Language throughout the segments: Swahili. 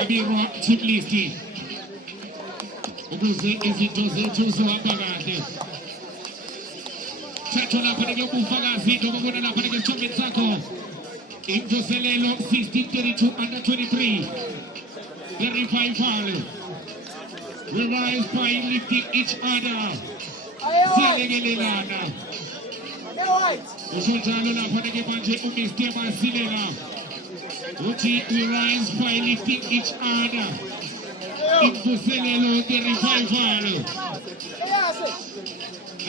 Abirwa Chiplisti ukuze izinto zethu zohamba kahle. Thatha lapha ngekufakazi lokubona lapha ngesithombe sakho. Imvuselelo 1632 under 23. The revival. We rise by lifting each other. Siyalekelelana. Usonjalo lapha ngemanje uMr. Masilela. Uthi we rise by lifting each other. Imvuselelo the revival.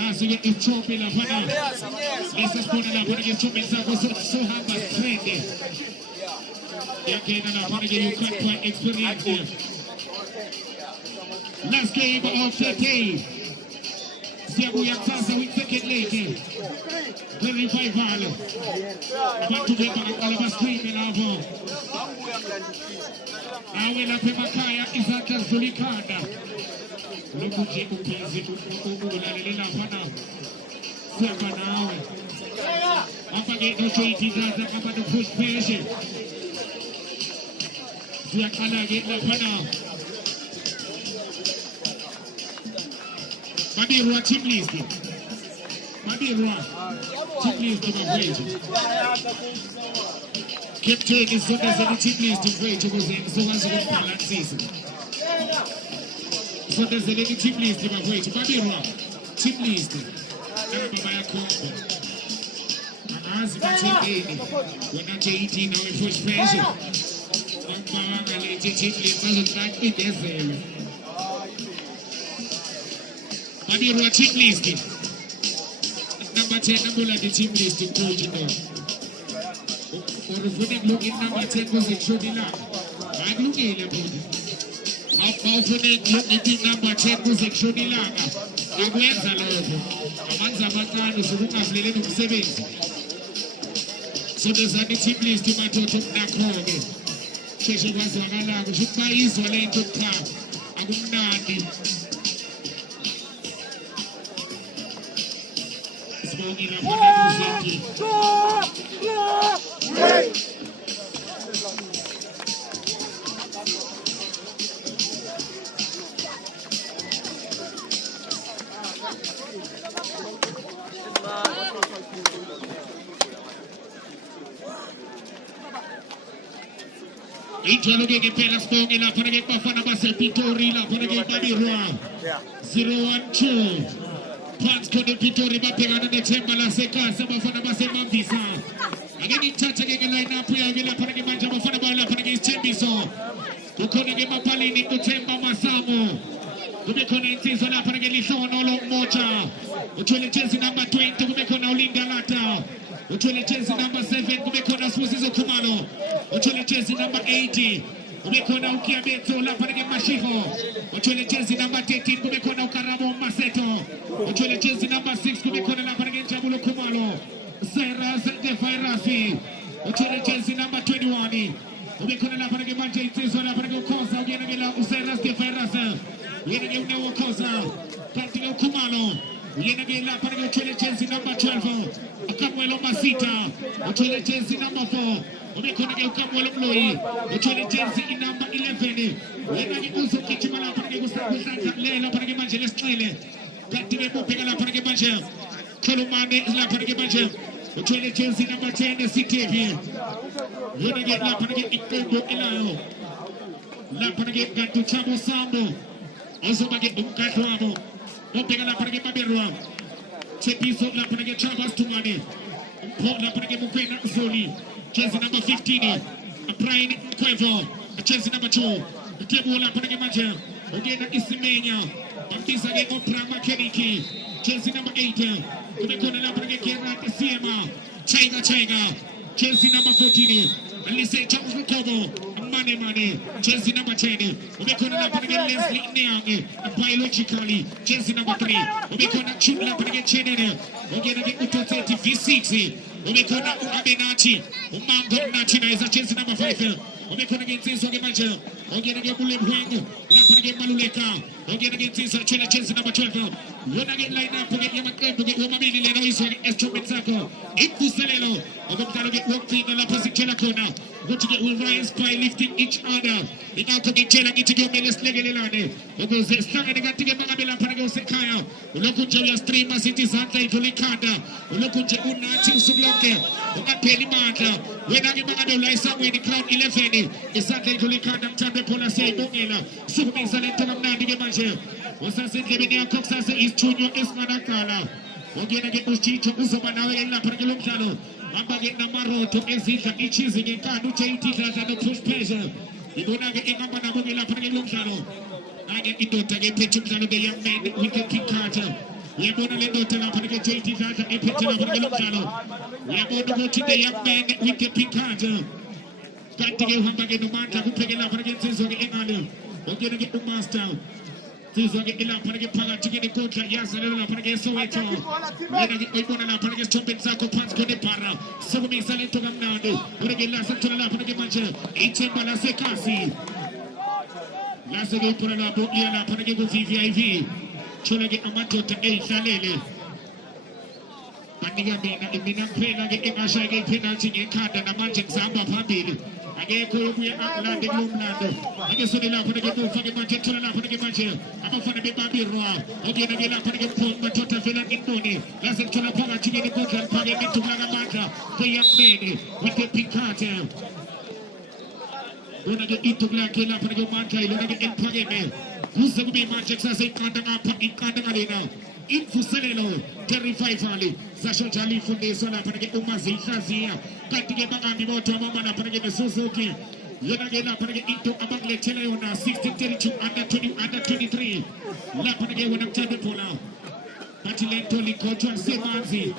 Asike ichombe lapha na. Lesisibona lapha ngechombe sakho sohamba trend. Yakena lapha you can't quite experience it. Last game of the day. Siyabuya kusasa second leg. The revival. Abantu bebaqala bascreen lapho. Awe lapha emakhaya izandla zolikhanda. Lokhu nje uphizi ukulalela lapha na. Siyaba nawe. Apha ke no joint izandla abantu push pheshe. Siyaqala ke lapha na. Mabirwa Chiplisti. Mabirwa Chiplisti mafwetu. Captain isonga zeli Chiplisti mfwetu ukuze sizokwazi ukubalansisa. Isonga zeli Chiplisti mafwetu. Mabirwa Chiplisti. Aba bayakhomba. Angazi bathindeni. Wena nje ithi nawe push pressure. Ngibanga lethi Chiplisti bazoqala indezelo. Mabirwa Chiplisti. Number 10 number the Chiplisti coach no. Orufune look in number 10 position la. Aglungile bodi. Awufune look in number 10 position la. Akwenza lokho. Amanzi amancane sokungavulele nomsebenzi. So dezani Chiplisti mathoto nakho ke. Sheshe kwazwakala ukuthi bayizwa lento cha. Akumnandi. Intolo ke phela sibonge lapha ke bafana basePitori lapha ke Mabirwa 012 Pants kone Pitori bapegana nethemba lasekhaya abafana basemambisa. Ake ngithathe ke line up yake lapha ke manje abafana ba lapha ke isithembiso. Kukhona ke Maphalini uThemba Masamo. Kube khona insizwa lapha ke Lihlono lomoja. Uthwele jersey number 20 kube khona uLinda Lata. Uthwele jersey number 7 kube khona Sibusiso Khumalo. Uthwele jersey number 80 kube khona uKiabeto lapha ke Mashiho. Uthwele jersey number 13 kube khona uKarabo Maseto. Uthwele jersey number 6 kube khona lapha ke Njabulo Khumalo. Seras de Fairasi. Uthwele jersey number 21 kube khona lapha ke manje insizwa lapha ke uKhoza uyena ke la uSeras de Fairasi. Uyena ke uNewoKhoza. Kanti ke uKhumalo uyena ke lapha ke uthwele jersey number 12 uKamwelo Masita. Uthwele jersey number 4 ubekhona ke uKamwelo Mloyi. Uthwele jersey number 11 uyena ke uzogijima lapha ke kusahlanza lelo lapha ke manje lesixele. Kanti ke ubheka lapha ke manje Kholomane lapha ke manje uthwele jersey number 10 CTV. Uyena ke lapha ke iqembu elayo lapha ke kanti Thabo Sambo ozoba ke umkhathi wabo. Ubheka lapha ke Mabirwa Tshepiso lapha ke Chavas Tumane. Lapha ke Mukwena Zoli jersey number 15 Brian Mkwevo jersey number 2 Tebo lapha ke manje ugena Isimenya Mpisa ke Oprama Keniki jersey number 8 kubekhona lapha ke Gerard Siema Chaiga jersey number 14 Alise Charles Lukobo Mane jersey number 10 ubekhona lapha ke Leslie Neange biologically jersey number 3 ubekhona Chula lapha ke Chenene ugena ke Utoteti V6 ubekhona uAbenati uMango Nathi na jersey number 5 ubekhona ke insizwa ke manje ugena ke Bulebwengu lapha ke Maluleka ugena ke insizwa jersey number 12 yona ke line up ke yamaqembu ke omabili lena uyizwa ke esithombe sakho imvuselelo okomdlalo ke wokugcina lapho sikutshela khona Go to get with rise by lifting each other. In out of each other, get to go meles legelelane. Because the song and got to get Magabella Parago Sekaya. Look at your stream as it is under Itolikanda. Look at your Unachi Subloke. Una Pelimata. When I get Magado Lisa with the crowd 11, it's under Itolikanda, Tabepola say Bongela. Submis and Tonamna Digamashe. Was I said, Livia Coxas is Junior Esmanakala. Again, I get Muschito Usomana in La Paragalumjano. I'm getting the Maro to Ezita, each is in Kanu Chaiti and the push pressure. You don't have a Gambana Mobila Paragalumjano. I get it to take pictures of the young man with the King Carter. We are going to let the Paragal Chaiti and a picture of Paragalumjano. We are going to go to the young man with the King Carter. Got to get one back in the Manta who pick it up against the England. We're going to get the master. Tizo ke ila para ke paga chike ko kya yasale la para ke soweto yena ke ibona la para ke chombe zako pants ko ne para sogo mi sale to gamnado para ke la sektora la para ke manche ichemba la sekasi la sege para la bo ya la para ke go VVIV chole ke amato te e salele bandiga mina pena ke engasha ke penalty ke kada na manche zamba phambili ake kuya akulande kulomlando ake sonela khona ke mo fake manje thola la khona ke manje abafana bebabirwa okena ke la khona ke phomba tota vela intoni lase thola phakathi ke kodla phake mithula kamandla kuyamene with the pink cartel bona ke itugla ke la khona ke manje ilona ke emphakeme kuze kube manje kusase iqanda ngapha iqanda ngalena imvuselelo terrifyingly sasho jali fundiswa lapha ke uma zihlaziya kanti ke bakambi bodwa mama lapha ke Suzuki yena ke lapha ke into abakulethela yona 1632 under 23 lapha ke wona mthando phola bathi lento likhothwa semanzi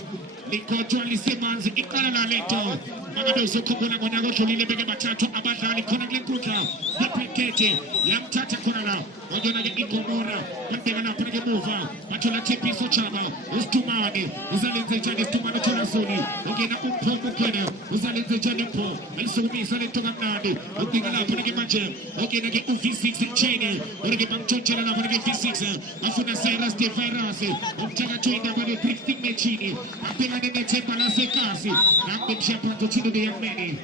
iqala la lento makabe sokhumbula kona kodlulile beke bathathu abadlali khona kule nkundla duplicate yamthatha khona la oyona ke ikomora bebeka lapha ke muva bathola Thepiso Chaba uStumane uzalenze njani uStumane thola soni ongena umphomo khona uzalenze njani mpho alisukumisa lento kamnandi ubika lapha ke manje ongena ke uV6 chain orike bamthothela lapha ke V6 bafuna Cyrus the virus umthaka twinda bale drifting machine abeka nethemba lasekasi nambe mshapanto chino de yameni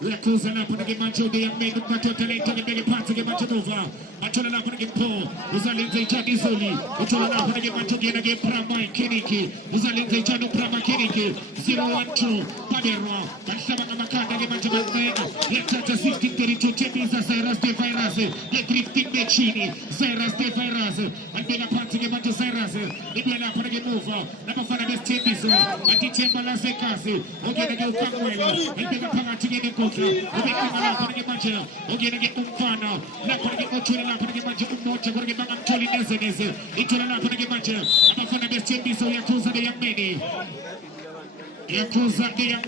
la cosa la para che mancio de yameni ukathola lento ke beke phansi ke Machanova athola la para ke pho uzalenze njani soli uthola la para ke mancio ke na ke Prama Kiniki uzalenze njani Prama Kiniki 012 Paderwa bahlaba ngamakhanda ke manje bancela yathatha 1632 Thepiso Cyrus the virus the drifting machine Cyrus the virus albeka phansi ke manje Cyrus ibela para ke muva nabafana beSthepiso atithemba lasekasi ongena ke uFakwela albeka phakathi ke nenkundla ubeka lapha ke manje ongena ke umfana lapha ke othola lapha ke manje umoja kodwa ke bangamtholi neze ithola lapha ke manje abafana beSthepiso yakhuza the young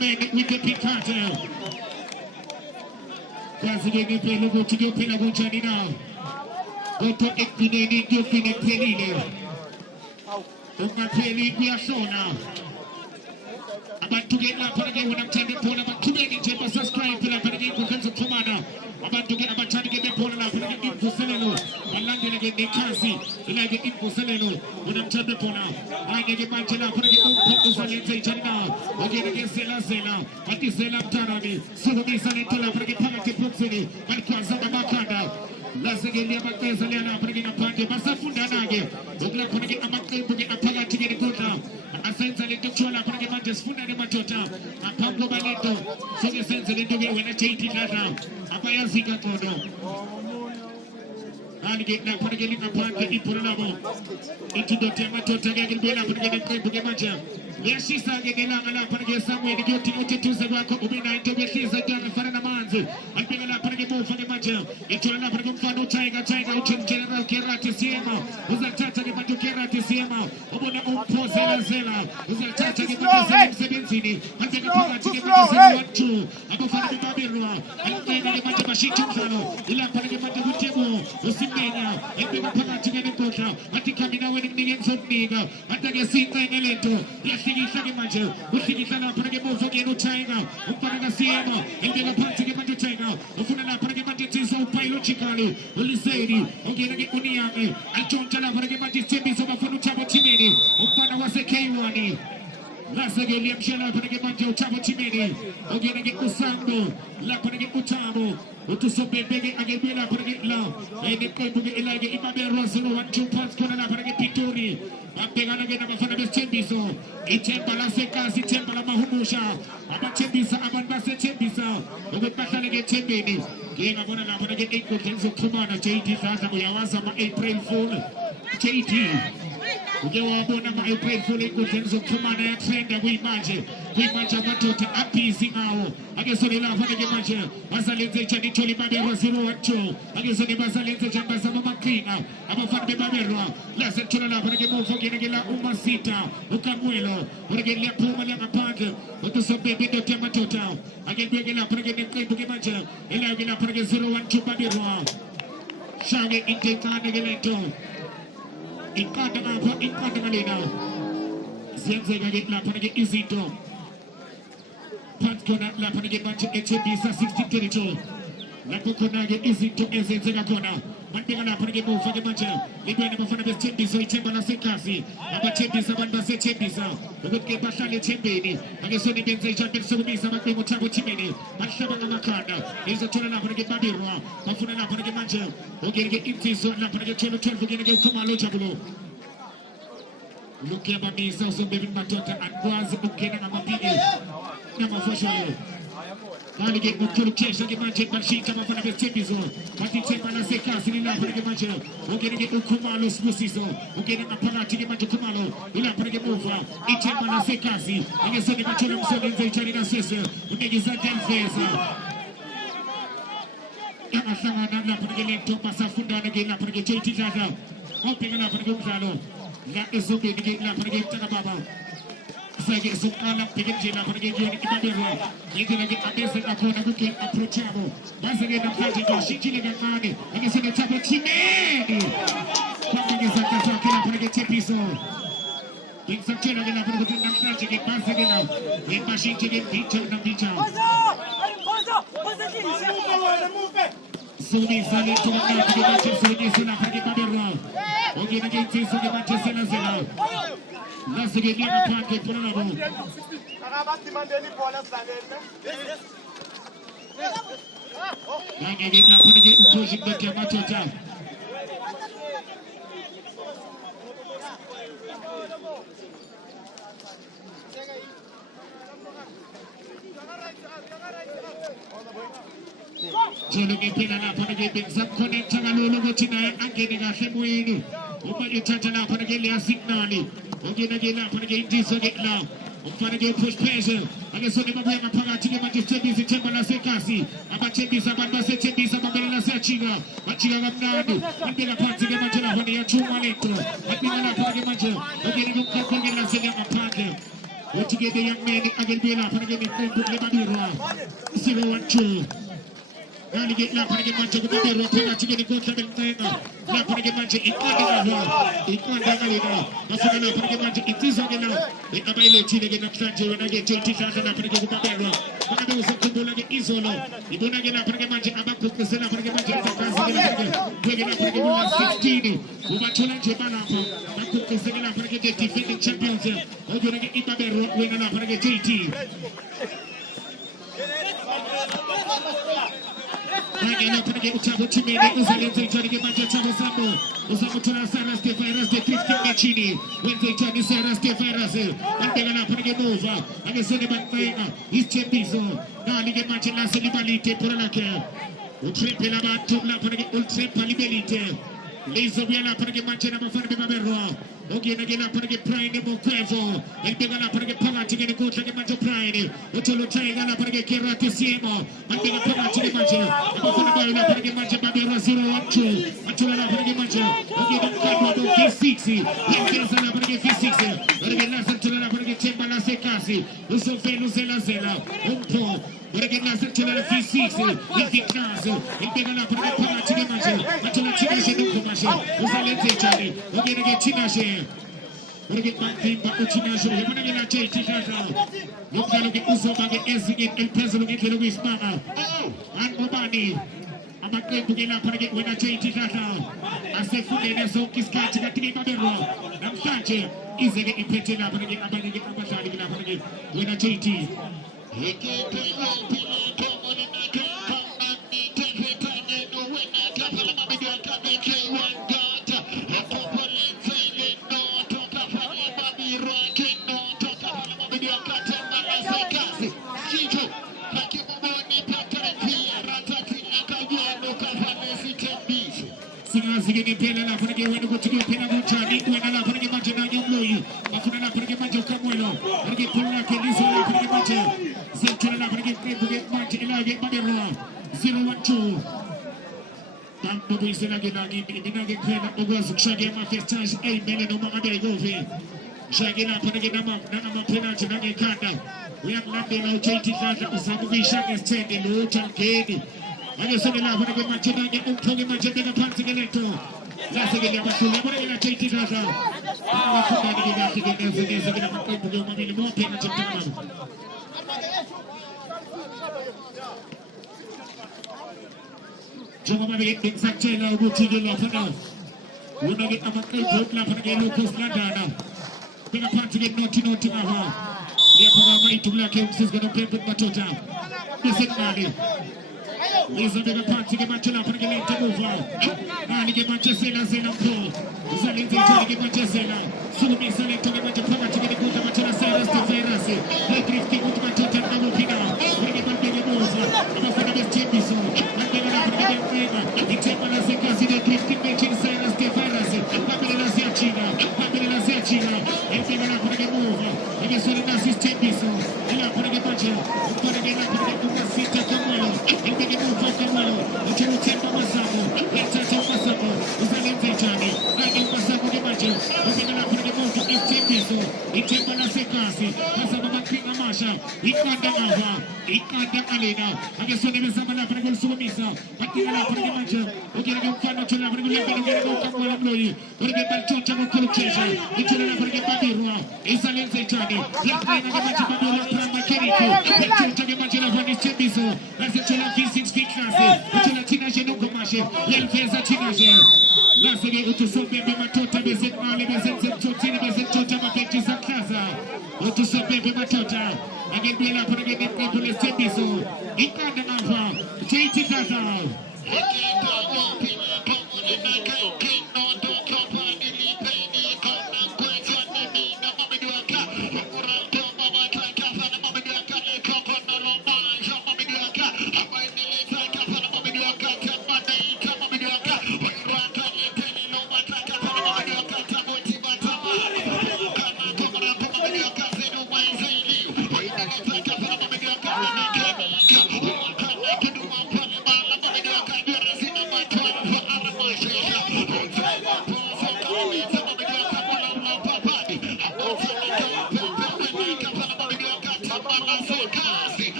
man with the pink cartel kwazi ke ngempela ukuthi kuyophela kunjani na kodwa ekugcineni kuyofika kuphelile ungapheli kuyashona abantu ke lapha ke wona mthande phona baqhubeke nje basubscribe lapha ke inkundla zokuxhumana abantu ke abathandi ke bephona lapha ke imvuselelo balandele ke nekhasi ila ke imvuselelo wona mthande phona manje ke manje lapha ke uzalenze njani na okena ke selazela bathi zela mthana ke sikumisa lento lapha ke phakathi eboxini balikwaza amakhanda lasekelia baqeza lapha ke ngaphandle basafundana ke okulapha ke amaqembu ke aphakathi ke inkundla asenza lento kuthiwa lapha ke manje sifundane madoda ngaphambi koba lento soke senze lento ke wena JT Dladla abayazi kaqondo alike lapha ke lingaphandle ibhola labo indoda yamadoda ke libuye lapha ke neqembu ke manje liyashisa ke nelanga lapha ke Samuel kuyothi uThuze kwakho ube nayo into behliza into efana namanzi albeka lapha ke muva ke manje ithola lapha ke umfana uTiger uGeneral Gerard Siyema uzathatha ke manje uGerard Siyema ubona umphozela uzathatha ke manje emsebenzini albeka phakathi ke manje 1-2 abafana bebabirwa albeka ke manje bashithi umdlalo ilapha ke manje kuThebo uSimenya albeka phakathi ke nenkundla athi khamina wena kunike ngizomnika atake sincenye lento yahlikihla ke manje uhlikihla lapha ke muva ke uTiger umfana kaSiyema albeka phansi ke manje uTiger ufuna lapha ke manje Tiso biologically uliseri ongena ke Uniyange altshontsha lapha ke manje Thepiso bafuna uThabo Thimeni umfana wase K1 Lasage Liam Shella Panage Manjo Chavo Chimini. Again Usambo. La Panage Utamo. Utusobe Bege Agabella Panage Law. And the Kobuge Elaga Ibabe Rosano 1-2 points Kona Panage Pitori. Abegana again of Fanabes Chembiso. Itembala Sekas, Itembala Mahumusha. Abachembisa, Abandasa Chembisa. Over Bakalage Chembini. Game of one and Panage 8 Kotens of Kumana, JT Sasa, Yawaza, April Fool. JT. Ukiwa bona ma April Fool Kotens of Kumana, trend that we match Matota, appeasing our. I guess on the love of the match. Basalinze Chani Choli Babero 0-1-2. I guess on the Basalinze Chambasama Maclina. I'm a fan of Babero. Let's get to the love of the move for Gila Umasita, Ucamuelo, Regalia Puma Yapaka, Utuso Baby de Tamatota. I can bring it up again in Pokemacha, Elagina Praga 0-1-2 Babero. Shaggy in Tekanagaleto. In Kandagalina. Zenzaga get La Praga Izito. Patkona La Praga Match HBisa 60-32. La Poconaga Izito Ezegakona. Mandela La Praga move for the match. Libena Fanabes Chembisa, Chembala Sekasi. Aba Chembisa, Bandase Chembisa. The good game Bashali Chembini. I guess only been Zajan Subisa, Macamo Chabo Chimini. Mashabanga Makanda. Is a Tona Praga Babiro. Pafuna La Praga Match. Okay, get into La Praga 12 again against Kumalo Chabulo. Look at me, South Baby Matota, and Guaz, Ukena Mapigi. Number for sure. Kali get good communication, get magic, but she come up on the Tipizo. But it's a Panaseka, Silla, Panagamanja. We're going to get Ukumalo Spusiso. We're getting a Panati Kumalo. Ila Panagamova. It's a Panasekasi. And you said the Machulam Seven, the Chinese sister. We make his attempt face. Yamasanga, La Panagato, Pasafunda, again, La Panagati Tata. Hoping up on the Gumzalo. That is okay to get La Panagata Baba. Sage Sukala, Pigajina, Pagajin, Ibabera, Yidaki, Abesa, Akona, Buki, Approachable, Basagin, Pajaka, Shiki, Gani, and you see the Tapo Chimani. Something is like a talking up on the Tipiso. In Sakina, and I'm going to get Basagina, in Machine to get Peter and Peter. Suni Sali to the Manchester, Suni Sina, Pagabera, okay, against this, the Manchester Zena. Let's get the packet for another. I'm going to get the project that came out of town. Jologi Pinana Panagate, some connect to Lolotina and getting a Shemuini. Open your Tatana Panagalia Signali. Again, Panagate, this again now. Panagate push pressure. I guess only Mabanga Pagati, Manchester, Tempana Sekasi. Abachebis, Abandasa, Ababella Sachiga, Machiga Nadu, and Bella Pantiga Matana, when they are 2 Maletro. But we are not Pagamaja. Again, you can come in and say, I'm a parker. What to get the young man again, Bella Panagate, Lebadura. 0-1-2. And get La Panagamancha, the Ropa, to get a good Cabin. La Panagamancha, it can't Masana Panagamancha, it is again. The ability to get up Sancho and I get 20,000 Panagabera. Panagosa Kubola Isolo. You don't get La Panagamancha, Abaku, Casella Panagamancha, taking up Panagamancha 16. Ubachula Jebanapo, Baku Casella Panagate, defending champions. Or you get Ibabero, winner La Panagate. Hanging up and get Chavo Chimene, Uzalente, Johnny Gemaja Chavo Sambo, Usamutana Saras de Veras de 15 Machini, Wednesday Johnny Saras de Veras, and they're going to put it over, and the Sonic Maina, he's Chepizo, now they get Machina Sonibalite, Puranaker, Utrepela, Tula, Ultrepalibelite, Laser Villa, Panaga Machina, Babero, again, up and get Prime Moquevo, and they're going to put a Pala to get a good like a Macho Prime, Utolo Triangle, up and get Kerati Simo, and they're going to put a Macho, and they're going to Macho Babero 0-1-2, until I'm going to get Macho, again, up V60, and there's an up and get V60, and again, last until I'm going to get Chembala Sekasi, Usofeno Zela, Umpo. Again, last until I'm V60, if it does, and they're going to put a Pala to get Macho, until I'm Chinashe Nukumasha, Uzalente Johnny, again, again, Chinashe. We're going to get back to Chinashe, we're going to get a Chinashe. Look at the Usoba, Ezing, and Pencil into the Wismama. And Obani. I'm not going to get up and get when I change it. I say, for the Soki Sketch, I think I'm a I'm Sanchez. izeke iphethe lapha ke abanye ke abadlali ke lapha ke wena JT Singazike phela lapha ke wena ukuthi kuphela kunjani wena lapha ke manje nange umloyi bafuna lapha ke manje ukamwelo ke phula ke lizo lapha ke manje senthola lapha ke iqembu ke manje elake babero 012 tambo buyisela ke laki mina ke phela ukwazi ukushaya ama first touch ayimele noma ngabe yikofi shaya lapha ke nama penalty nange ikhanda uyakulandela uJT Dladla uzama ukuyishaya ngesithende lo Jangeni ake sone lapha ke manje nange umthoke manje beka phansi ke lento lase ke yabahlula yabona ke la JT Dladla abafundani ke kahle ke neze ke namaqembu ke omabili mo penalty mntwana njengoba ngisakutshela ukuthi ke lapha na wona ke amaqembu lapha ke Locust London beka phansi ke nothi ngapha liyaphakama iduku lakhe umsizwe noPembe Matota bese kunali izobeka phansi ke manje lapha ke lento emuva nani ke manje sela mkho usalenze ithole ke manje sela sukumisa lento ke manje phakathi ke kuda manje la Cyrus Teferas le drifting ukuthi Matota ngabopina ke manje emuva abafana besithembiso ngibeka lapha ke Mfeka ithemba la sekasi le drifting manje Cyrus Teferas babela siyachina Mfeka lapha ke emuva ke sona nasithembiso lapha ke manje ukubona ke lapha ke umasita kamwelo Mfeka Kamalo, uchelo temba masako, yatata masako, uzalenze chani, nani masako ke manje, ubeka lapha ke moto FTPso, itemba la sekasi, kasaba makinga masha, ikanda kalena, ake sone besama lapha ke lusukumisa, batinga lapha ke manje, ukira ke mfano chola lapha ke lembele ukira ke ukamwala mloyi, ukira ke balchoncha kukhuluchesha, uchelo lapha ke babirwa, izalenze chani, lapha ke manje babirwa prama keriko, uchoncha ke manje lapha ke FTPso, nase chola V6 Classe, uthola thina nje nogomashe yeliveza thina nje lase-ke uthi usobhembe Matota bezenimali bezenze emthothini bezentshontsha amabhentshi saklaza uthi usobhembe Matota akebuye lapha ke neqembu lesithembiso inkanda ngapha JT Dladla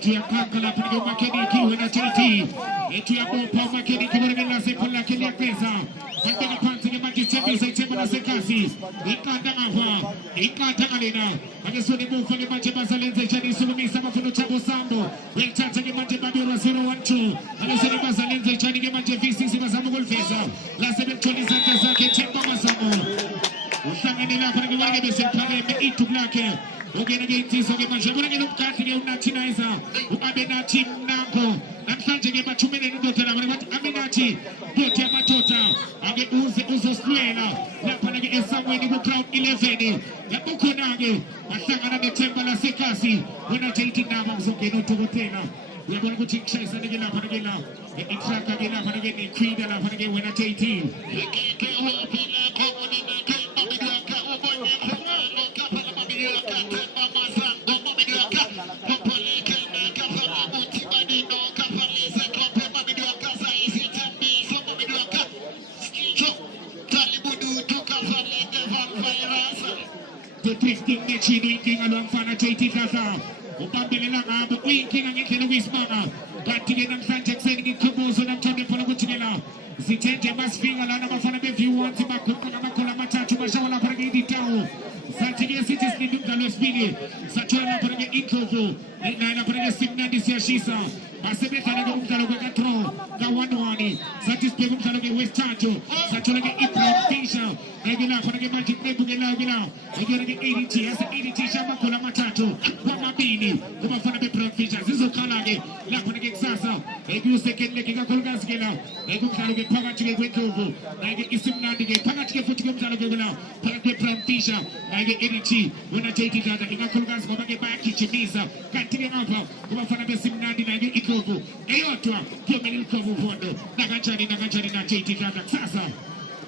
etu ya kankala panago makeniki wena JT etu ya bopa makeniki wena nase pala kenya pesa bandega pansi ke maji chembe na sekasi ikanda ngava ikanda kalena akesone bofa ke maji basalenze chani sulumisa mafuno chabo sambo wethatha ke maji babiro 012 akesone basalenze chani ke maji V6 bazama golfesa la sebethola izandla zakhe chemba mazamo uhlangene lapha ke wena bese phakeme iduku lakhe Ogena ke insizwa ke manje bona ke nomkhathi ke unathiniza uAbenathi Mnango namhlanje ke bathumele indoda laba bathi Abenathi dothi Matota ake uzosilwela lapha ke esamweni ku crowd 11 lapho khona ke bahlangana neThemba laseKasi wena JT Ndaba uzongena uDokotela uyabona ukuthi kushayisana ke lapha ke la itraka ke lapha ke neQueen lapha ke wena JT Drifting nechino inkinga lwamfana JT Dladla ubambelela ngabo kuyinkinga ngendlela okuyisibanga kanti ke namhlanje kuseni ngikhubuzo namthande phela ukuthi ke la Zitende masfinga la mafana beviwanzi makuka makula matatu mashawala parage editao. Zatige cities ni dumka losbili. Zachora parage introvo. Na parage simnandi siashisa. Basebeta na gumtalo kwa katro. Kawanwani. Zatis pe gumtalo kwa West Chacho. Zachora kwa Ibrahim Fisha. Nagila parage magic nebu gila gila. Nagila kwa ADT. Hasa ADT shamba kula matatu. Kwa mabini. Kwa mafana be Ibrahim Fisha. Zizo kalage. La parage sasa. Egu sekende kika kulgas gila. Egu mtalo kwa pagachike kwa introvo. Nage isimnandi kwa pagachike futike mtalo kwa gila. Parage Ibrahim Fisha. Nage ADT. Wana chaiti dada. Kika kulgas kwa pake baki chimiza. Kantike ngapa. Kwa mafana be simnandi nage ikovu. Eyotwa. Kwa meni ikovu vondo. Nagachani na chaiti dada. Sasa.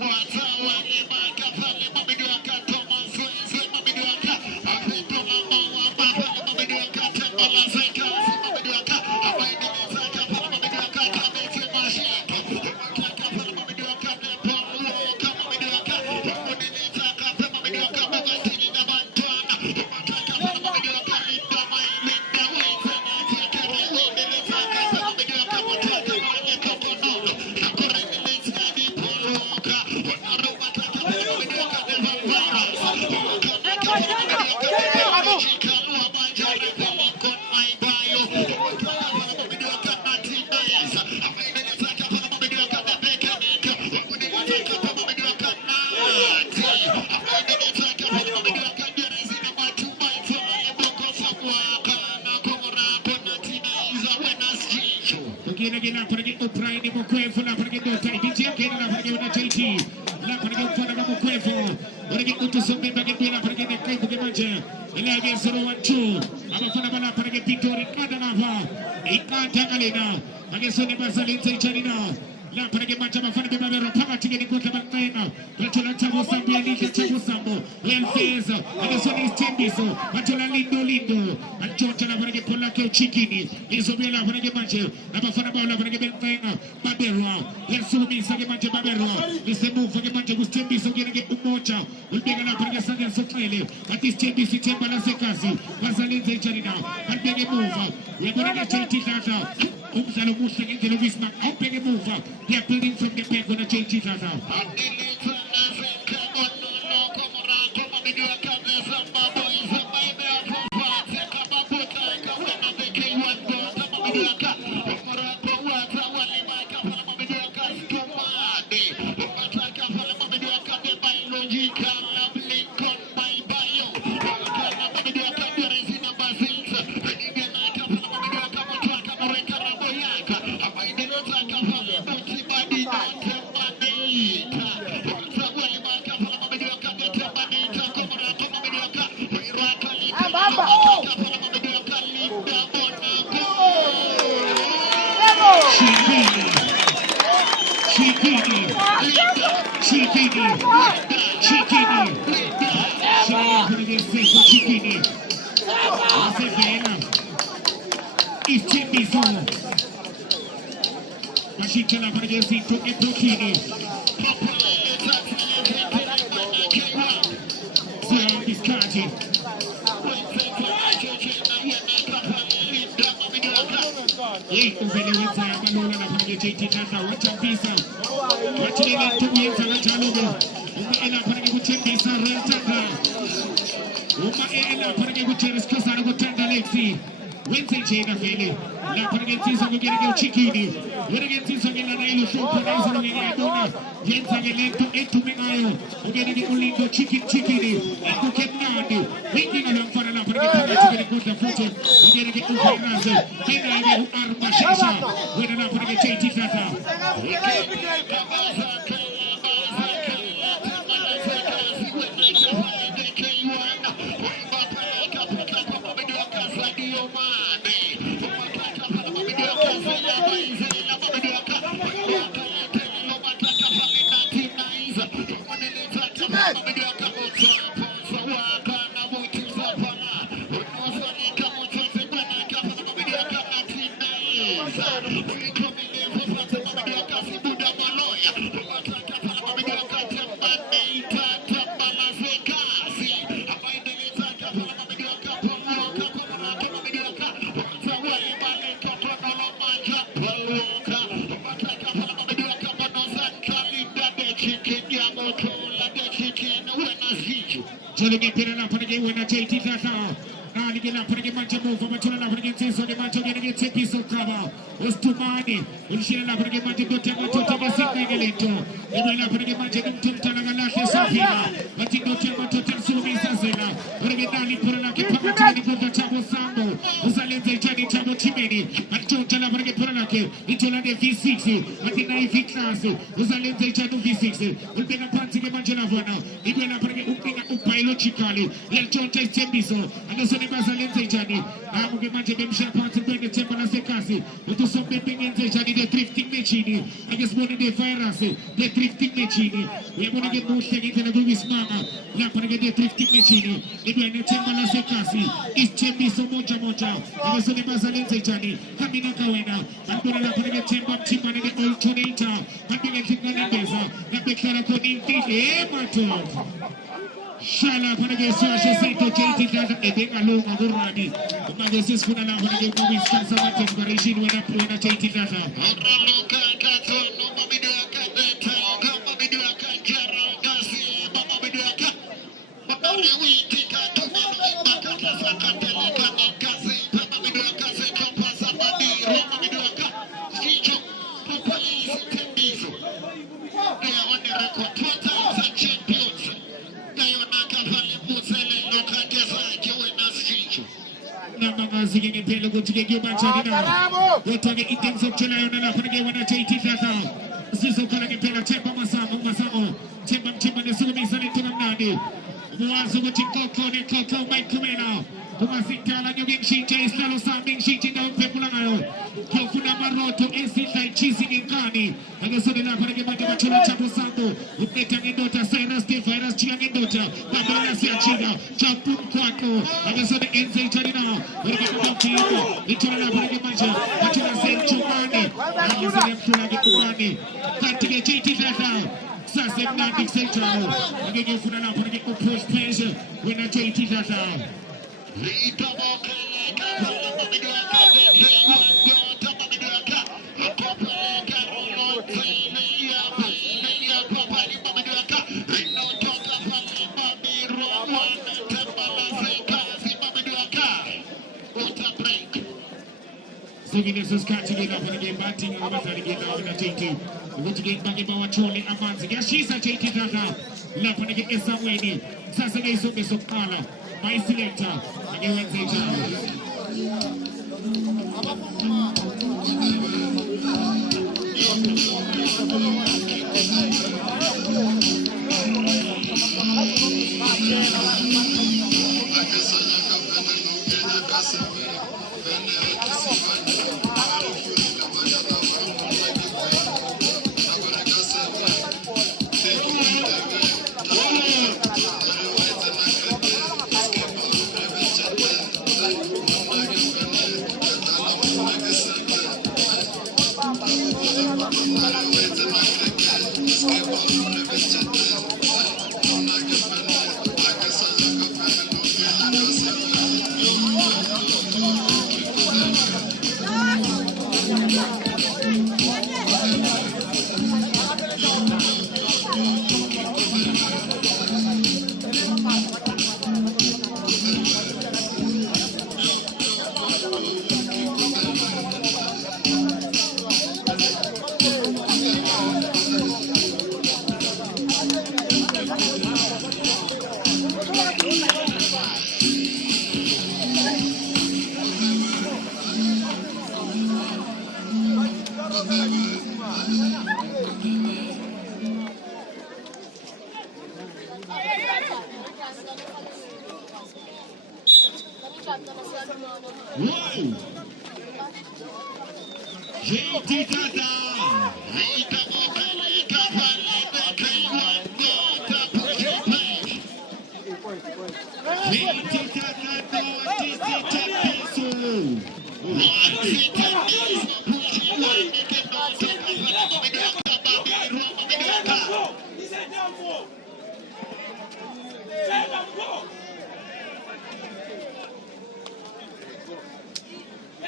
Watawa ni maka pale mabidu wakati mazoezi mabidu wakati apeto mama pale mabidu wakati malazeka mabidu wakati abaendeleza pale mabidu wakati ameke mashaka wakati pale mabidu wakati pale kama mabidu wakati abaendeleza pale mabidu wakati magatini na bantwana wakati pale mabidu wakati kama ilinda wewe na kaka abaendeleza pale mabidu wakati wakati mwenye kokono abaendeleza hadi pole Gina pergi Ukraini mukwefu la pergi dota DJ Gina la pergi una chaiti la pergi ufana na mukwefu pergi utusombe bagi bila pergi nekai buke manje ila ge 012 abafana bala pergi Pitori kada nava ikanta kalina bagi sone basali chaitana la pergi manja bafana be babero paka tigeni kwa tabangaina batola tabo sambi alike tabo sambo welfeza bagi sone stembiso batola lindo anchota la pergi pola ke chikini izobela pergi manje abafana bala pergi bentenga baberwa yesumi sage manje baberwa nisemu fage manje gustembiso gene umoja ulbega la pergi sage sotrele ati stembiso temba la sekasi basali chaitana albege mova yabona chaiti tata umzalo musa ngelo visma upege mova. They are building from the back on the change it now. Sulenge pira la panage wena JT Tata. Nali la panage mancha move machula la panage Senso de mancha gene piso cover. Ostumani. Ulishira la panage mancha dote mancha mesika gelento. Ebe la panage mancha dumtum Galate Safina, Matino Total Sumisa Zena, Originali Puraki Pamatani for the Chavo Sambo, Usalente Chani Chavo Chimini, and Chotala Puraki, Itola V6, Matina V-Class, Usalente Chano V6, Ulpena Panti Manjalavana, Ibela Upina Upilogically, El Chota Tembiso, and the Sonima Salente Chani, Amuke Majam Parts of the Temple Secasi, to some Pipping in Chani, the drifting machine, I guess one of the virus, the drifting machine. We are going to get more things in the Guvis Mama. We are going to get the drifting machine. If you are in Chambala Sekasi, it's Chembiso Mocha Mocha, and the Sonima Salente Chani, Kamina Kawena, and going to get Chamba Chiman and the alternator, and being a Chikanabeza, and the Karakoni, Ematon. Shala para que se hace feito JT Tata e bem along a Gorani. Mas vocês quando lá para que o Guvis Casa Matem para regir o na JT Tata. Singing in Pelo to get you back to the we're talking in terms of July on the Lafayette when I JT Tata. Siso Kalaki Pela Chemba Masamo, Chemba the Sumi Sanity Nadi. Muazu Chiko, Coco, Mike Kumena. Kumasitala New Sheet, Stalo Sambing Sheet in the Pepulano. Kofuna Maroto, Insit like cheesing in Kani. And the Sonila Panagimachula Chapo Santo, with Netan Dota, Cyrus, Defiras, Chiang Dota, Babala Sanchina, Chapu Quaco, and the Son Enze Charina, we get the people, Itala Panagimanja, Machula Saint Chumani, and the Son Fulani, Kanti JT Tata. Sasem Natic Central, and again for the Lapa to get the push pressure when I JT Tata. So Vinicius catching it up and again batting over and again now in the JT. We're going to get back in our trolley advancing. Yes, she's a JT Tata. Lap and again is Samweni. Sasagay Somis of Kala. My selector. Again Wednesday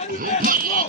Remember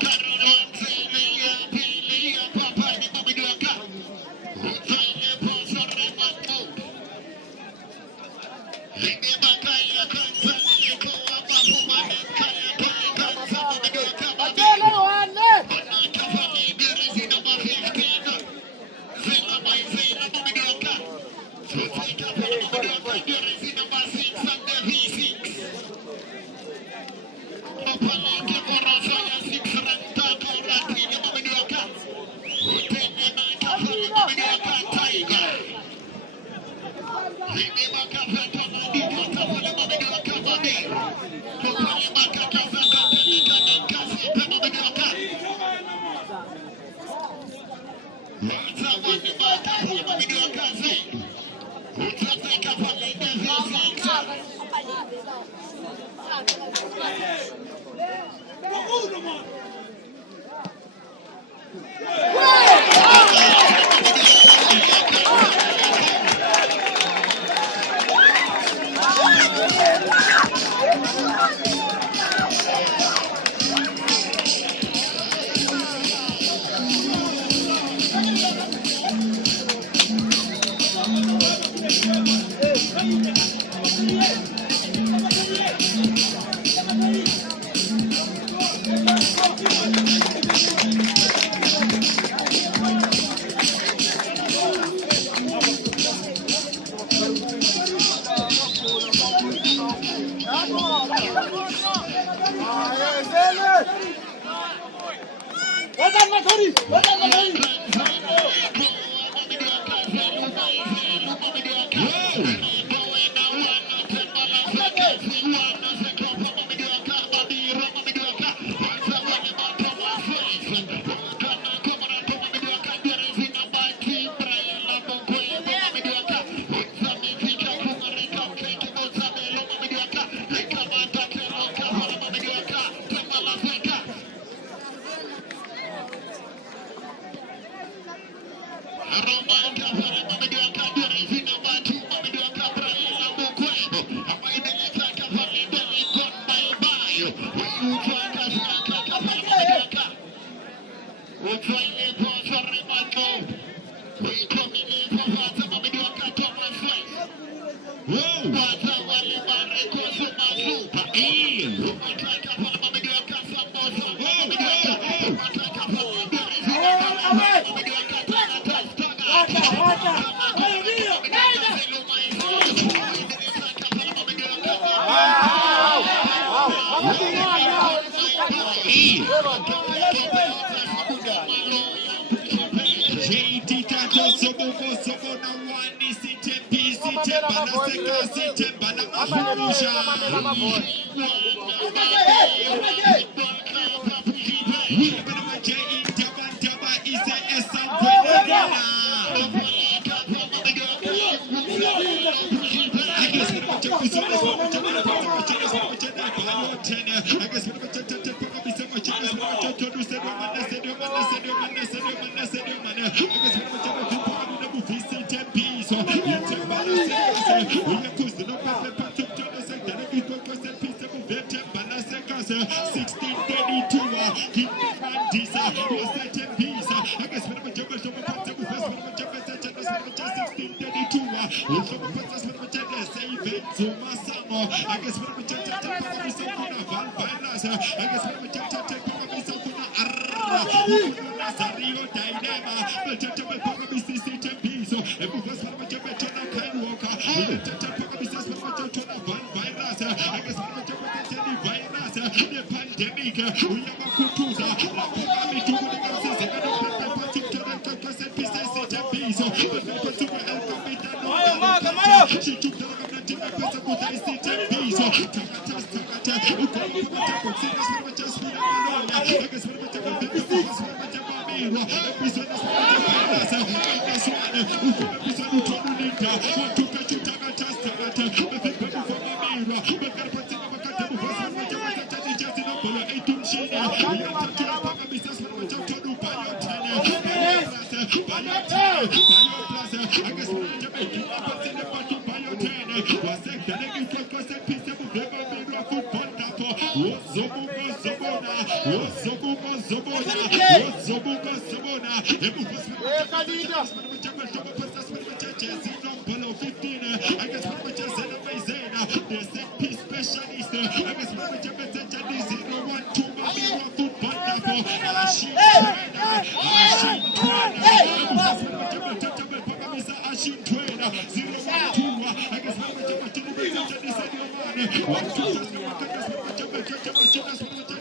What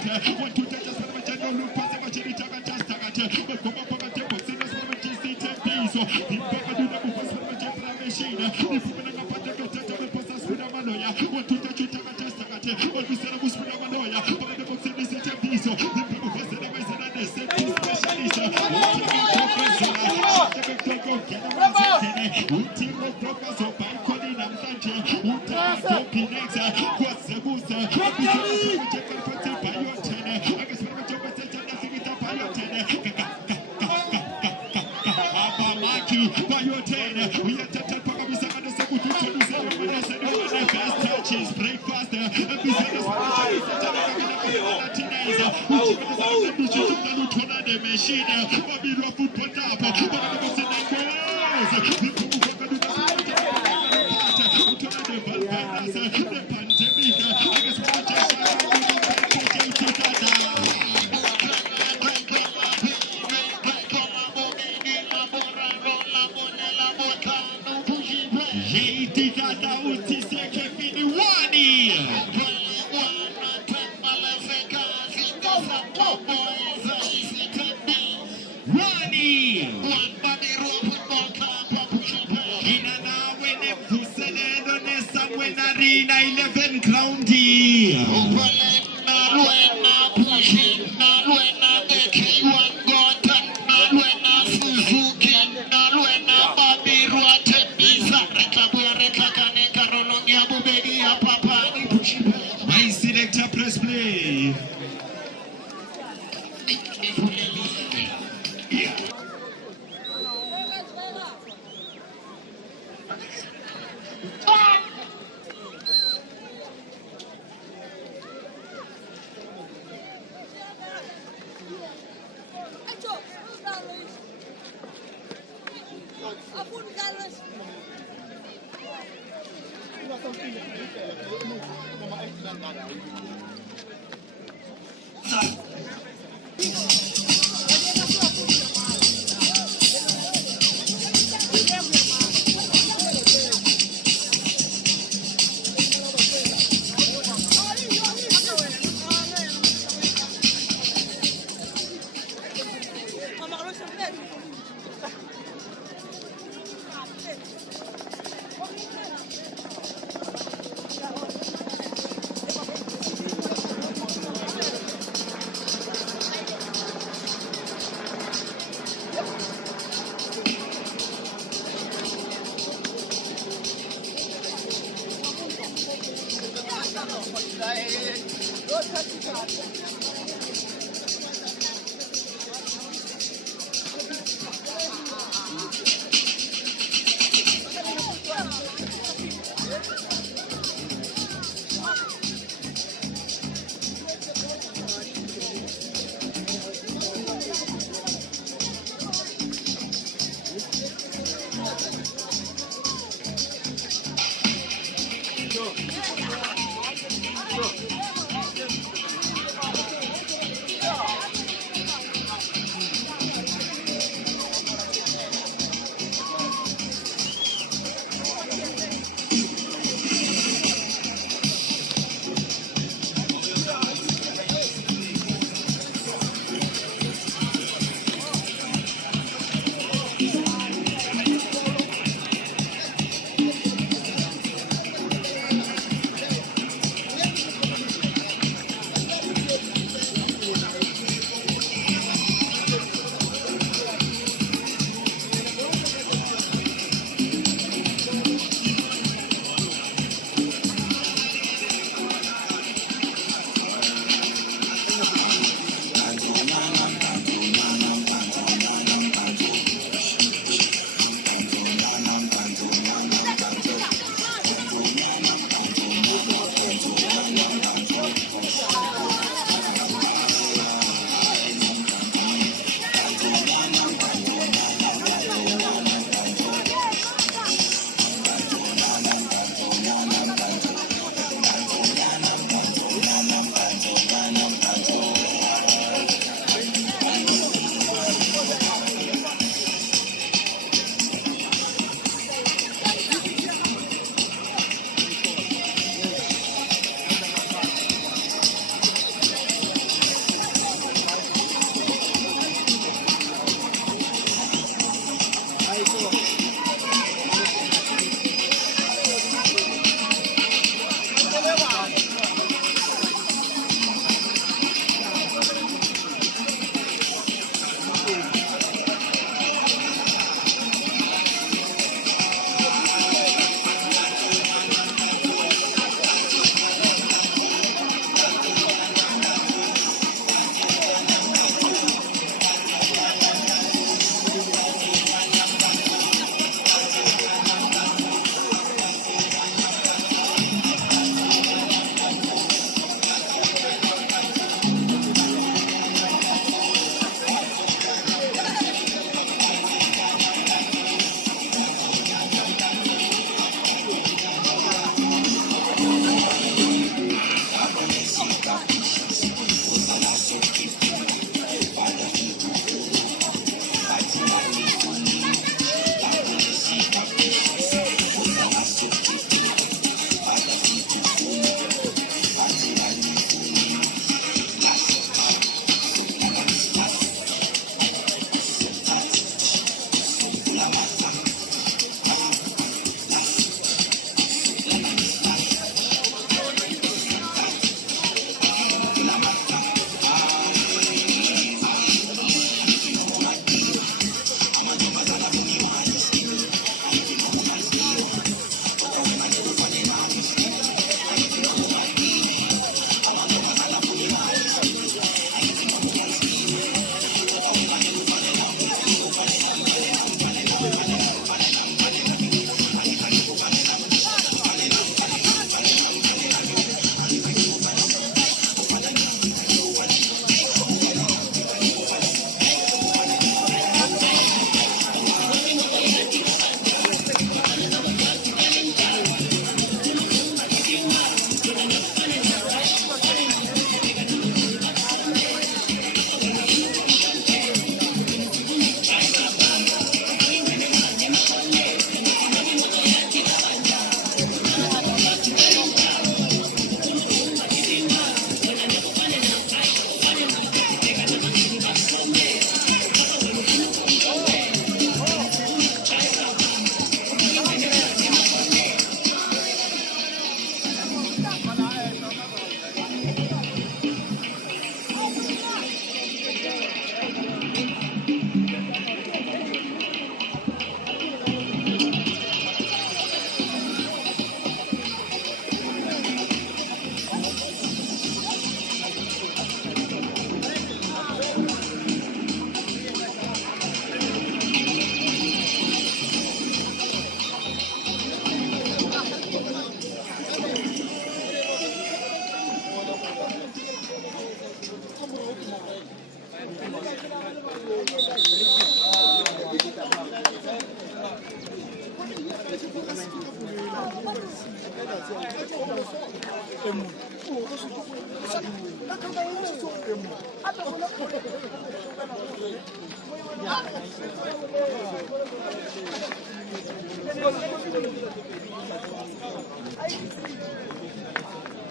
One to touch us for the general look for the machine to just target. But come up on the table, send us for the GC 10 piece. The Papa do the move for the general machine. If you can up at the touch of the process with a manoya, one to touch you just target. But we said I was with a manoya, but the box in the 10 piece. The people was the way that they said this specialist. The big dog of Kenny, Uti of Brothers of Balcony and Sanche, Uta of Pinex, what's the booster?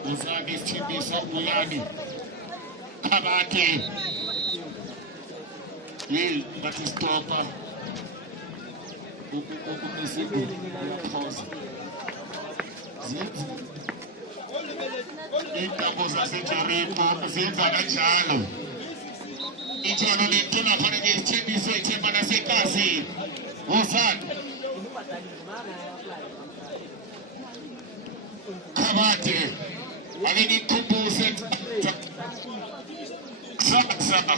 Uzagis Chibisa Bulani Kabate Will Batistopa Ukukukusibu Pause Intambo zasenjaripo zenza kanjalo Ijono lentuna panage Chibisa Itemba na sekasi Uzag Kabate Alini Kumbuse Sasa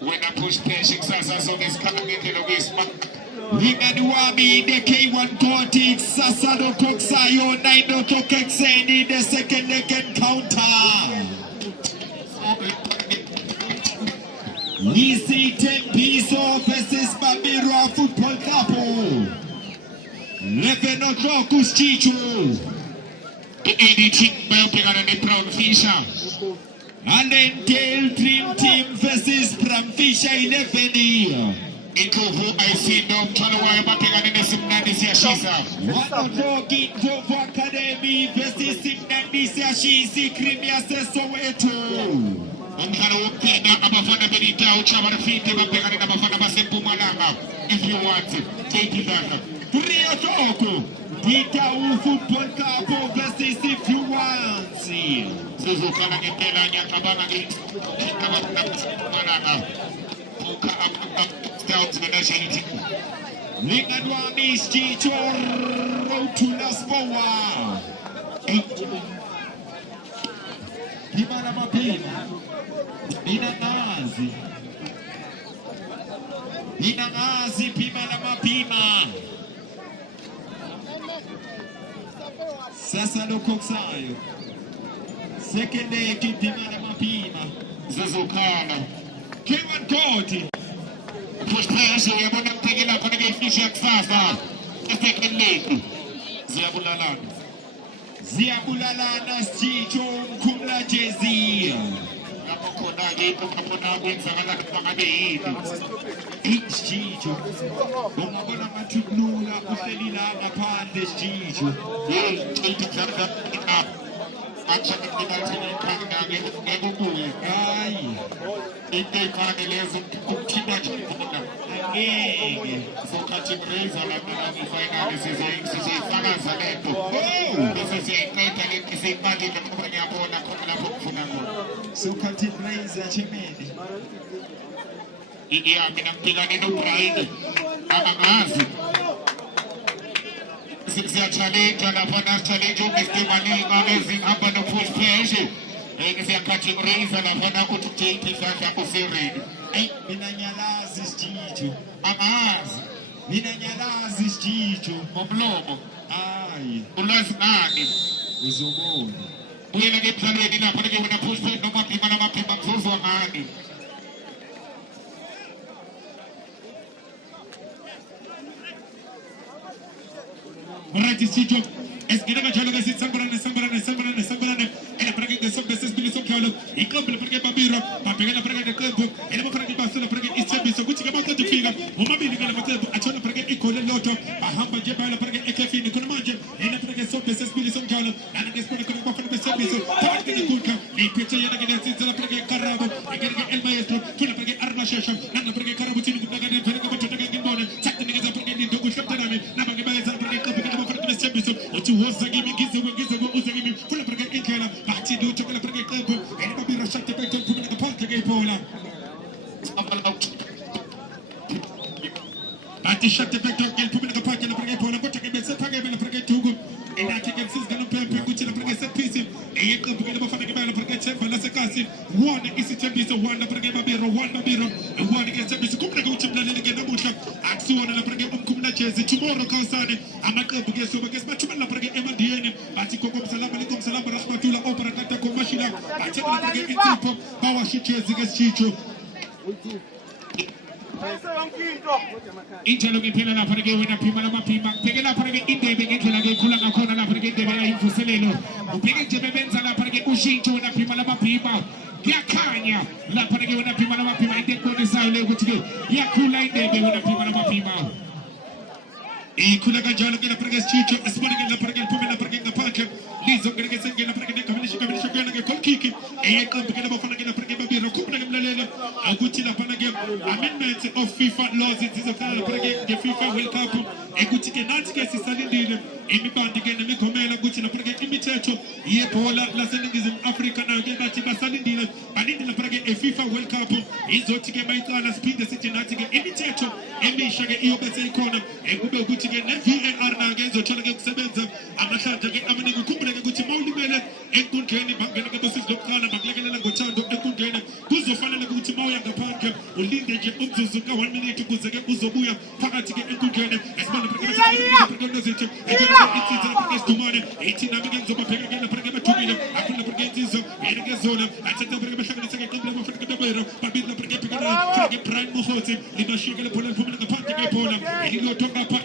when I push patient Sasa so this coming into the waist Hinganuami the K1 Cortex Sasado Koksayo 9 Kokexeni the second leg counter Nisi Tempiso versus Babira Football Couple 11 o'clock Chicho the ADT melting on the Brown Fisher. And then Tail Dream Team versus Brown Fisher 11. Into who I see them trying to worry about the Simnandisia Shisa. 1 o'clock in Jovo Academy versus Simnandisia Shisi Crimea Soweto. I'm going to open up Abafana Benita, which I'm going to feed them up there and Abafana Basepu Malanga. If you want it, take it back. 3 o'clock. Dita Football Cup versus if you want it. Zuzukana Gepela Nyakabana Mananga. Puka up down to the national team. Lingadwami Chicho Rotula Spowa. Himana Mapima. Inangazi Pimana Mapima. Sasa Lokoksayo. Second day Pimana Mapima. Zuzukana. K1 Koti. Push pressure, you're going to take it up on the game finish Sasa. The second leg. Ziabulalana Chicho Kumla Jezi. Chicho. Umabona matulula kuhlelila ngaphandle Chicho. Hayi. Itekane lezo ukuthiba nje. Ngeke. Sokathi praise la final sizifakaza lento. Siziyaqeda lento siyibandile ngoba ngiyabona khona lapho kufuna khona. Sokathi praise achimeni. Iya mina ngibhekane noBrian. Angazi. Siyachallenge lapha na challenge uMr Malinga bezihamba no push pressure. Ngiyakhathi praise lapha na kuthi JT sasa kusireni. Mina nyalazi Chicho. Angazi. Mina nyalazi Chicho. Ngomlomo. Hayi. Ulazi ngani? Uzobona. Uyena ngephalweni lapha ke wena push pressure noma phima kuzwa ngani? Right, Chicho. Es que no me echó lo que se sangran. Era para que te sombres se espíritu soplo. Y cumple porque papiro, para pegar la praga de campo. Era para que pase la praga y se me socuchi que mata tu figa. O mami que la mata a chola para que con el loto. A hamba lleva la praga y que fin con manje. Era para que sombres se espíritu soplo. Nada que espera con el bafo de servicio. Para que te culca. Y pecha ya que necesita la praga carrabo. Y que el maestro. Que la praga arma shasha. Nada para que carrabo tiene que praga de praga que mata que gimbone. Sakte que za praga ni dogo shaptanami. Nada que maestro praga que Otu woza gimi gize uza gimi Fula praga inkela Bahti do chakala praga kaipo Eni babi rashakte pekto Pumina ka porta gaipola Bahti shakte pekto Gil pumina ka porta la praga ipola Gota gebe se praga la praga tugu Ena kike msiz ganon pempe Gucci la praga set pisi Eye kampu gele bafana gebe la praga chempa La sekasi Wana isi chembiso Wana praga babiro Wana isi chembiso Kumina ka uchimla lili gena musha Aksu wana la praga kumina chezi Tomorrow kausani Amaka bugeso bages Machuma la praga MDN Ati koko msalama likom salama Rahmatullah Operakata kumashila Ati la praga intipo Bawa shichezi ges chicho Injalo ngempela lapha ke wena phima lamapima pheke lapha ke indebe ngendlela ke khula ngakhona lapha ke indebe yayivuselelo ubheke nje bebenza lapha ke ushintsho wena phima lamapima kuyakhanya lapha ke wena phima lamapima into ekubonisayo le ukuthi ke iyakhula indebe wena phima lamapima ikhula kanjalo ke lapha ke sitshitsho esibone ke lapha ke phuma lapha ke ngaphandle lizo ke sengena lapha ke nekaminisho kuyona ke goal kick eyeqembu ke labafana ke lapha ke babiro khona ke mlalelo ukuthi lapha ke amendments of FIFA laws zizofana lapha ke FIFA World Cup ukuthi ke nathi ke sisalindile imibandi ke nemigomela ukuthi lapha ke imithetho yebhola laseningizimu Afrika nayo ke bathi basalindile balindile lapha ke FIFA World Cup izothi ke mayiqala siphinde sithi nathi ke imithetho emisha ke iyobe seyikhona ekube ukuthi ke ne-VAR nayo ke izothola ke kusebenza amahlandla ke amaningi ukhumbule ke ukuthi mawulimele enkundleni bangena ke besizo lokuqala bakulekelela ngothando enkundleni kuzofanele ukuthi mawuya ngaphandle ulinde nje umzuzu ka1 minute ukuze ke uzobuya phakathi ke enkundleni esibona phakathi insizwa lapha esidumane ethi nami ke ngizobabheka ke lapha ke bathukile akho lapha ke insizwa ke zona athatha lapha ke bahlanganisa ke qembu labafana ke babero babili lapha ke phekana ke Brian Mokhosi libashike lephola liphumile ngaphandle ke ibhola elilotho ngapha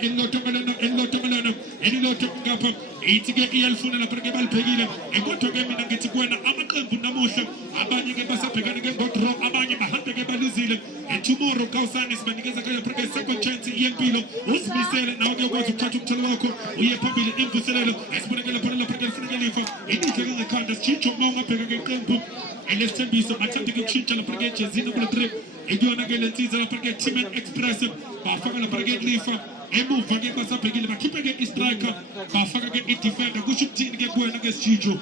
elilotho ngapha ethi ke iyalifuna lapha ke balibhekile kodwa ke mina ngithi kuwena amaqembu namuhla abanye ke basabhekana ke ngodraw abanye bahambe ke baluzile tomorrow kawusani sibanikeza ke lapha ke second chance yempilo uzimisele nawe ke ukwazi ukuthatha umthelo wakho uye phambili imvuselelo esibonekela lapha ke lifuneka lifa inihle ke ngekhanda sitshitsho uma ungabheka ke iqembu elesithembiso bathembe ke ukushintsha lapha ke jezi number 3 ekuyona ke lensiza lapha ke Team Express bafaka lapha ke lifa emuva ke basabhekile bakhiphe ke istriker bafaka ke idefender kusho ukuthini ke kuwena ke sitshitsho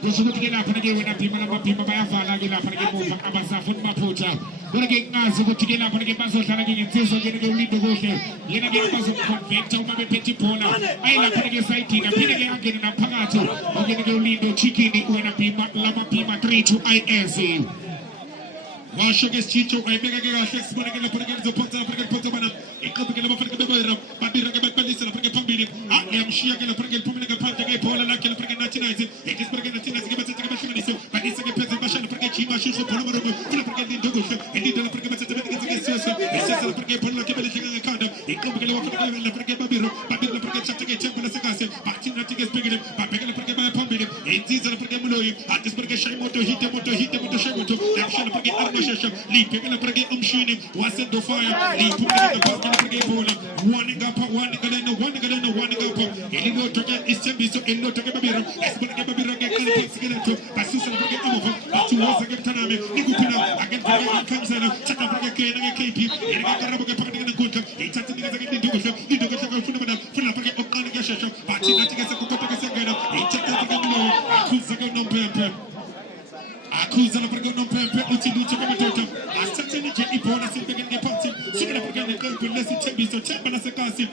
kusho ukuthi ke lapha ke wena phima lamapima bayavala ke lapha ke muva abasafuni maphutha kodwa ke ngazi ukuthi ke lapha ke bazodlala ke ngensizwa ke ulindo kuhle yena ke bazoconvert uma bephethe ibhola ayilapha ke sayidina phinde ke angene naphakathi okene ke ulindo chicken wena phima lamapima 3 to IS washo ke sitshitsho ayibeka ke kahle sibone ke lapha ke ngizophatha lapha ke photho bana iqembu ke labafana ke bebera babira ke babalisa lapha ke phambili yamshiya ke lapha ke liphumile ngaphandle ke ibhola lakhe lapha ke nathinazi ekisibone ke nathinazi ke bathatha ke bahlanganise balisa ke phezulu bashana lapha ke jima shushu bhola maromo lapha ke lindo kuhle elindo lapha ke bathatha ke siyasa lapha ke bhola ke belihleka ngekhanda iqembu ke labafana lapha ke babira lapha ke chatha ke tempo lasekase bathi nathi ke sibhekile babheka lapha ke baya phambili inziza lapha ke muloyi athi sibone ke shayimoto hite moto shayimoto yamshiya lapha ke armashesha liphekela lapha ke umshini wasendofaya liphumile ngaphandle ke ibhola one ngapha elilotho ke isithembiso elilotho ke babira esibona ke babira ke qala ke letho basisa lapha ke amuva bathi woza ke mthanami nikuphina akenza ke ikhamsela chaka lapha ke yena ke KP yena ke karabo ke phakathi nenkundla ithatha nikeza ke lindo kuhle ufuna bana funa lapha ke oqala ke shesha bathi nathi ke sekukhoda ke sengena ithatha lapha ke mulo akhuza ke unompempe akhuza lapha ke unompempe uthi lutho ke madoda asithatheni nje ibhola sibeke ngephansi sibona lapha ke neqembu lesithembiso themba lasekasi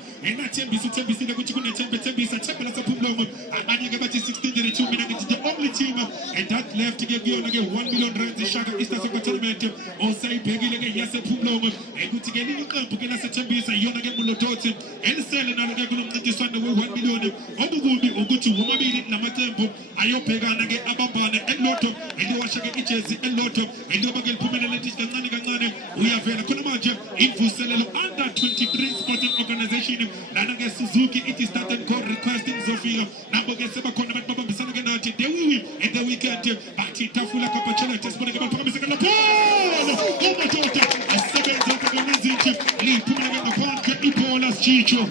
thembisile ukuthi kunethembisa themba lasephumlomo abanye ke bathi 16-2 mina ngithi the only team and that left ke kuyona ke 1 million rand ishaka Easter Soccer Tournament osayibhekile ke yasephumlomo ukuthi ke leli qembu ke lasethembisa iyona ke mulodoti elisele nalo ke kulomncintiswano we1 million obukubi ukuthi womabili namaqembu ayobhekana ke abambane elotho eliwasha ke ijezi elotho eliyoba ke liphumelele lithi kancane uyavela khona manje imvuselelo under 23 sporting organization lana ke Suzuki it is started call requesting zofika nabo ke sebakhona abantu babambisana ke nathi the win and the weekend bathi tafula kapachela tesibone ke baphakamisa ke lapho umadoda asebenza ngokunezinto liphumela ke ngaphandle ibhola sitshitsho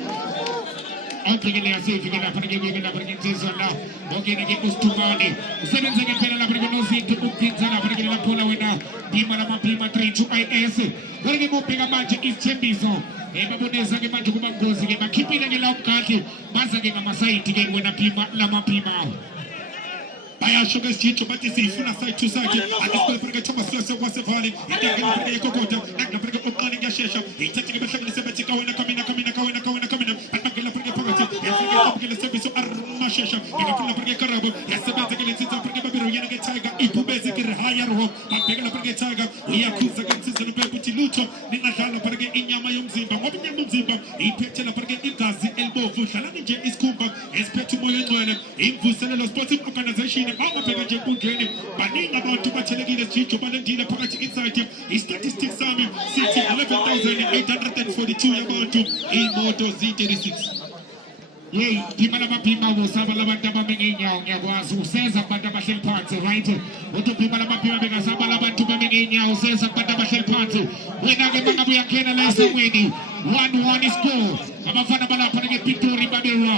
awubhekele yasefike lapha ke lapha ke insizwa la okene ke usithumane usebenze ke phela lapha ke nozinto ukuphinza lapha ke lapho wena bima lamapima 3 to IS ke mubheka manje isithembiso baboneza ke manje kuba ngozi ke bakhiphile ke la umkhathi baza ke ngamasayidi ke wena phima lamapima bayasho ke sitshitsho bathi sifuna side to side akisibele phela ke Thomas wasevali intake lapha ke kokota lapha ke oqala ngiyashesha ithathe ke bahlanganise bathi kawena kamina bakela phela ke phakathi yafika ke lesebhiso armashesha ngakho lapha ke karabo yasebenza ke lensizwa phela ke babiro yena ke Tiger iphubeze ke rehaya Arrow babheka lapha ke Tiger uyakhuza ke insizwe nobheka uthi lutho ningadlala lapha ke inyama yomzimba ngoba inyama yomzimba iphethe lapha ke igazi elibovu dlala nje isikhumba esiphethe umoya ongcwele imvuselelo sporting organization bangabheka nje enkundleni baningi abantu bathelekile sijijo balendile phakathi inside i-statistics sami sithi 11,842 yabantu imoto Z36 Yey, phima lamabhima ubusaba labantu abame ngeenyawo ngiyakwazi useza abantu abahleli phansi right uthi phima lamabhima bengasaba labantu bame ngeenyawo useza abantu abahleli phansi wena ke mangabe uyakhena la esamweni 1-1 score abafana balapha ngePitori babelwa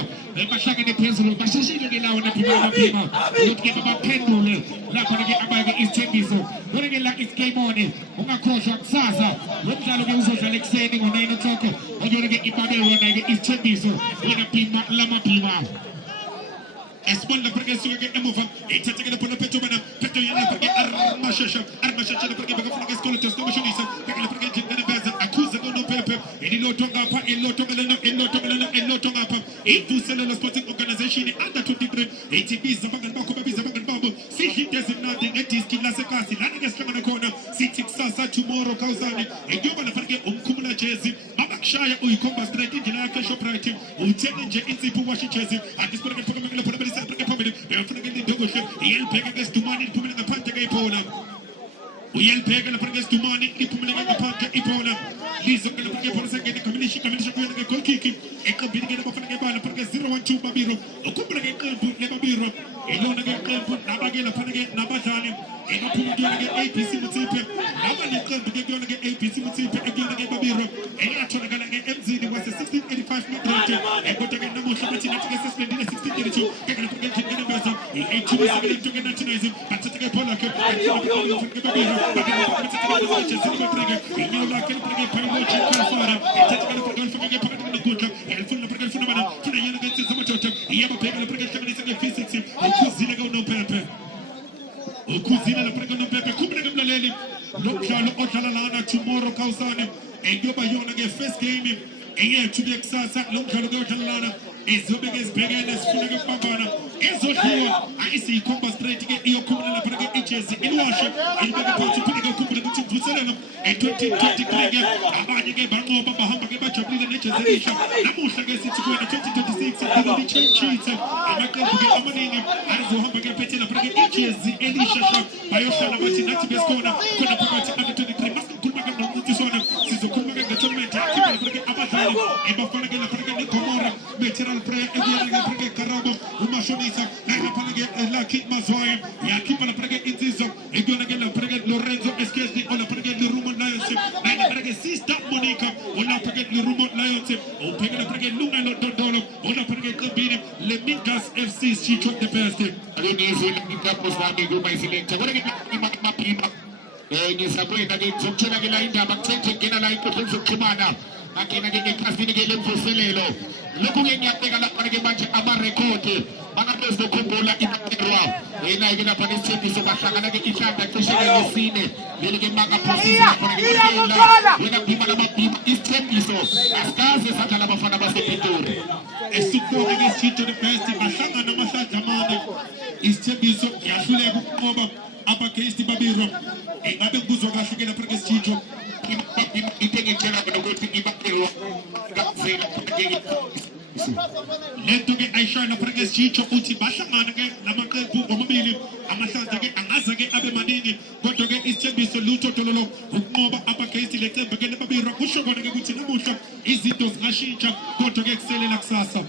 bahlangene phezulu basheshile ke lawo naphima lamabhima ukuthi ke baphendule lapha ke abake isithembiso wena ke la is game on ungakhohlwa kusasa lomdlalo ke uzodlala ekseni ngo9 o'clock oyona ke ibabelwa na ke isithembiso wena phima lamabhima Esponda perché sulle che emuva e c'è che dopo la petto bana petto yana perché arma shasha perché perché fa che scuola testo machinista perché perché gente ne basa accusa con pepe e di lotto ngapa e lotto ngapa e tu se la sporting organization under 23 ATP zabagan bako babizabagan babo si he does nothing it is kila sekasi lana ke slanga kona city sasa tomorrow kauzani e ndio bana perché umkumula jezi abakshaya uyikomba straight indlela yakhe shop right uthenge nje insipho washi jezi atispera ke perché perché pamele befuna ke lindogo hle yelpheka ke stumani iphumela ngaphandle ke iphona uyelpheka lapha ke stumani iphumela ngaphandle iphona lizo ke lapha ke iphona sengene combination kuya ke goal kick eqambini ke bafuna ke bala perché 0-1-2 babiro ukhumbula ke iqembu lebabiro elona ke iqembu nabake lapha ke nabadlali ebaphumula ke ABC Muthipe laba neqembu ke kuyona ke ABC Muthipe ekuyona ke babiro eyatholakala ke emzini wase 1685 Madrid kodwa ke namuhla bathi nathi ke suspendile 1632 ke ke nembeza i8 ke ke nationalism bathi ke phola ke ke babiro bathi ke inyola ke ke pilot kafara ethi ke ke ke phakathi nokudla elifuna phakathi elifuna bana funa yena ke tsizama tota yaba pheka le phakathi hlanganisa ke physics ukuzile ke unopepe ukuzila lapha kunompepe khumule ke mlaleli lokudlalo odlala lana tomorrow kausane engoba yona ke first game eyethu ke kusasa lokudlalo ke odlala lana ezobe ke sibhekene sifuna ke kubambana ezodliwa ayisikhomba straight ke iyokhumula lapha ke ijezi ilwashe ilibeke phansi phinde ke ukhumbule ukuthi mvuselelo e2023 ke abanye ke banqoba bahamba ke bajabulile nejezi elisha namuhla ke sithi kuwena 2026 akubili cheat amaqembu ke amaningi azohamba ke phethe lapha ke ijezi elisha sha bayohlala bathi nathi besikhona khona phakathi ama23 masikhuluma ke nokutisona sizokhuluma ke ngetournament yakhe lapha ke abadlali ebafana ke lapha ke neGomora veteran player ebuyela ke Karabo umashonisa lapha ke Lucky Mazwaye yakhipha lapha ke insizwa ekuyona ke lapha ke Lorenzo Esquesti lapha ke Lerumo Lions lapha ke Sister Monica lapha ke Lerumo Lions upheka lapha ke Lungelo Dodolo lapha ke Qibini Lemingas FC Chicho the best alonezi ngikapho sami kuma iselector kodwa ke mapima ngisakwenda ke ngizokutshela ke la indaba kucethe ngena la inkundleni zokuxhumana akena ke ekhasini ke lemvuselelo lokhu ke ngiyabeka lapha ke manje amarekhodi bangaphezulu ukukhumbula imaterwa yena ke lapha nesithembiso bahlangana ke ihlanda cishe ke lesine leli ke maka process lapha ke wena phima lamabhima isithembiso asikaze sadlala abafana basePitori esukona ke sitho the best bahlangana amahlandla amane isithembiso yahluleka ukunqoba abagesti babiro engabe ngizwa kahle ke lapha ke sitho itengekela ukuthi ibakelwa kaphela lento ke ayishona lapha ke sitho uthi bahlangana ke lamaqembu omabili amahlandla ke angaza ke abe maningi kodwa ke isithembiso lutho tololo ukunqoba abagesti lecembu ke lebabiro kusho kona ke ukuthi namuhla izinto zingashintsha kodwa ke kuselela kusasa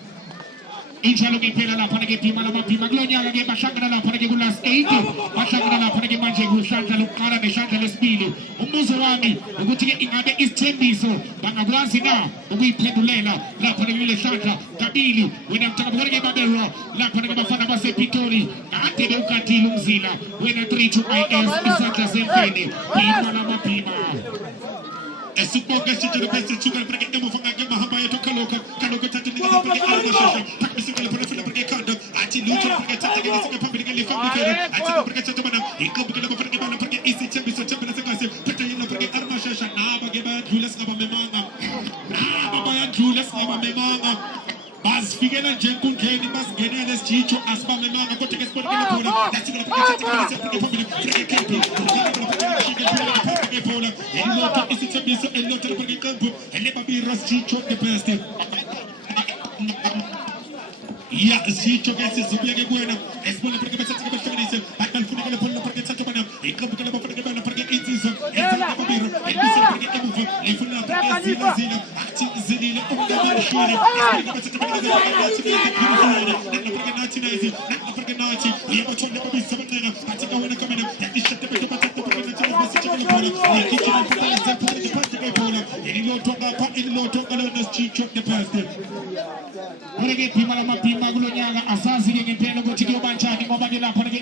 injalo ke phela lapha ke phima lamabhima kulonyaka ke bahlangana lapha ke kulast 8 bahlangana lapha ke manje kuhlandla lokuqala nehlandla lesibili umbuzo wami ukuthi ke ingabe isithembiso bangakwazi na ukuyiphendulela lapha ke kule hlandla kabili wena mthakathi ke babelwa lapha ke bafana basePitori kade bewukadile umzila wena 3-2 IS isandla semfene phima lamabhima esibonke sithi lebese thuka lapha ke emuvanga ke mahamba yethu kaloka thatha nike lapha ke arashasha phakasikele lapha ke khanda athi lutho lapha ke thatha ke sike phambili ke lefamily fere athi lapha ke thatha bana iqembu ke lapha ke bana ke isithembiso thembela sekase phethe yena lapha ke arashasha naba ke bayadlula singaba memanga naba bayadlula singaba memanga Bazifikelela nje enkundleni bazingenele Schicho asibambe manga kodwa ke sibone ngephola yathikela ngephola elilotha isithembiso elilotha lapha ngeqembu elebabira Schicho the best ya Schicho ke sizibuye ke kuwena esibone phela bethatha ke behlanganise akalifuna ke phela phela thatha bana iqembu ke lapha phela bana phela insizwa elibabira elibisela phela emuva lifuna phela zila athi zilile ukubona shuri esibone bethatha phela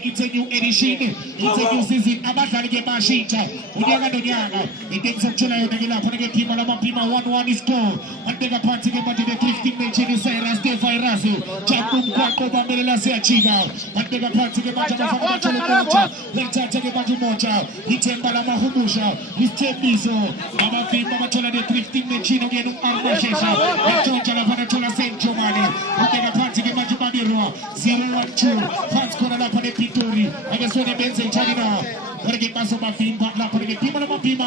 it's a new edition, it's a new season. Abadlali ke bashintsha unyaka nonyaka intenso July ngela phana ke team lama pima 1-1 score andeka phansi ke manje the 15 match ni Cyrus the virus chapu kwaqo bamelela siyachiba andeka phansi ke manje bafaka bacholo kocha lethatha ke manje moja ithemba lamahumusha isithembiso abafimba bathola the 15 match ngena uMarmashesha etshontsha lapha nathola Saint Jomani andeka phansi ke manje babirwa 0-1-2 fans kona lapha nePitori akesone benze China pergi masuk mafimba la pergi pima la mafimba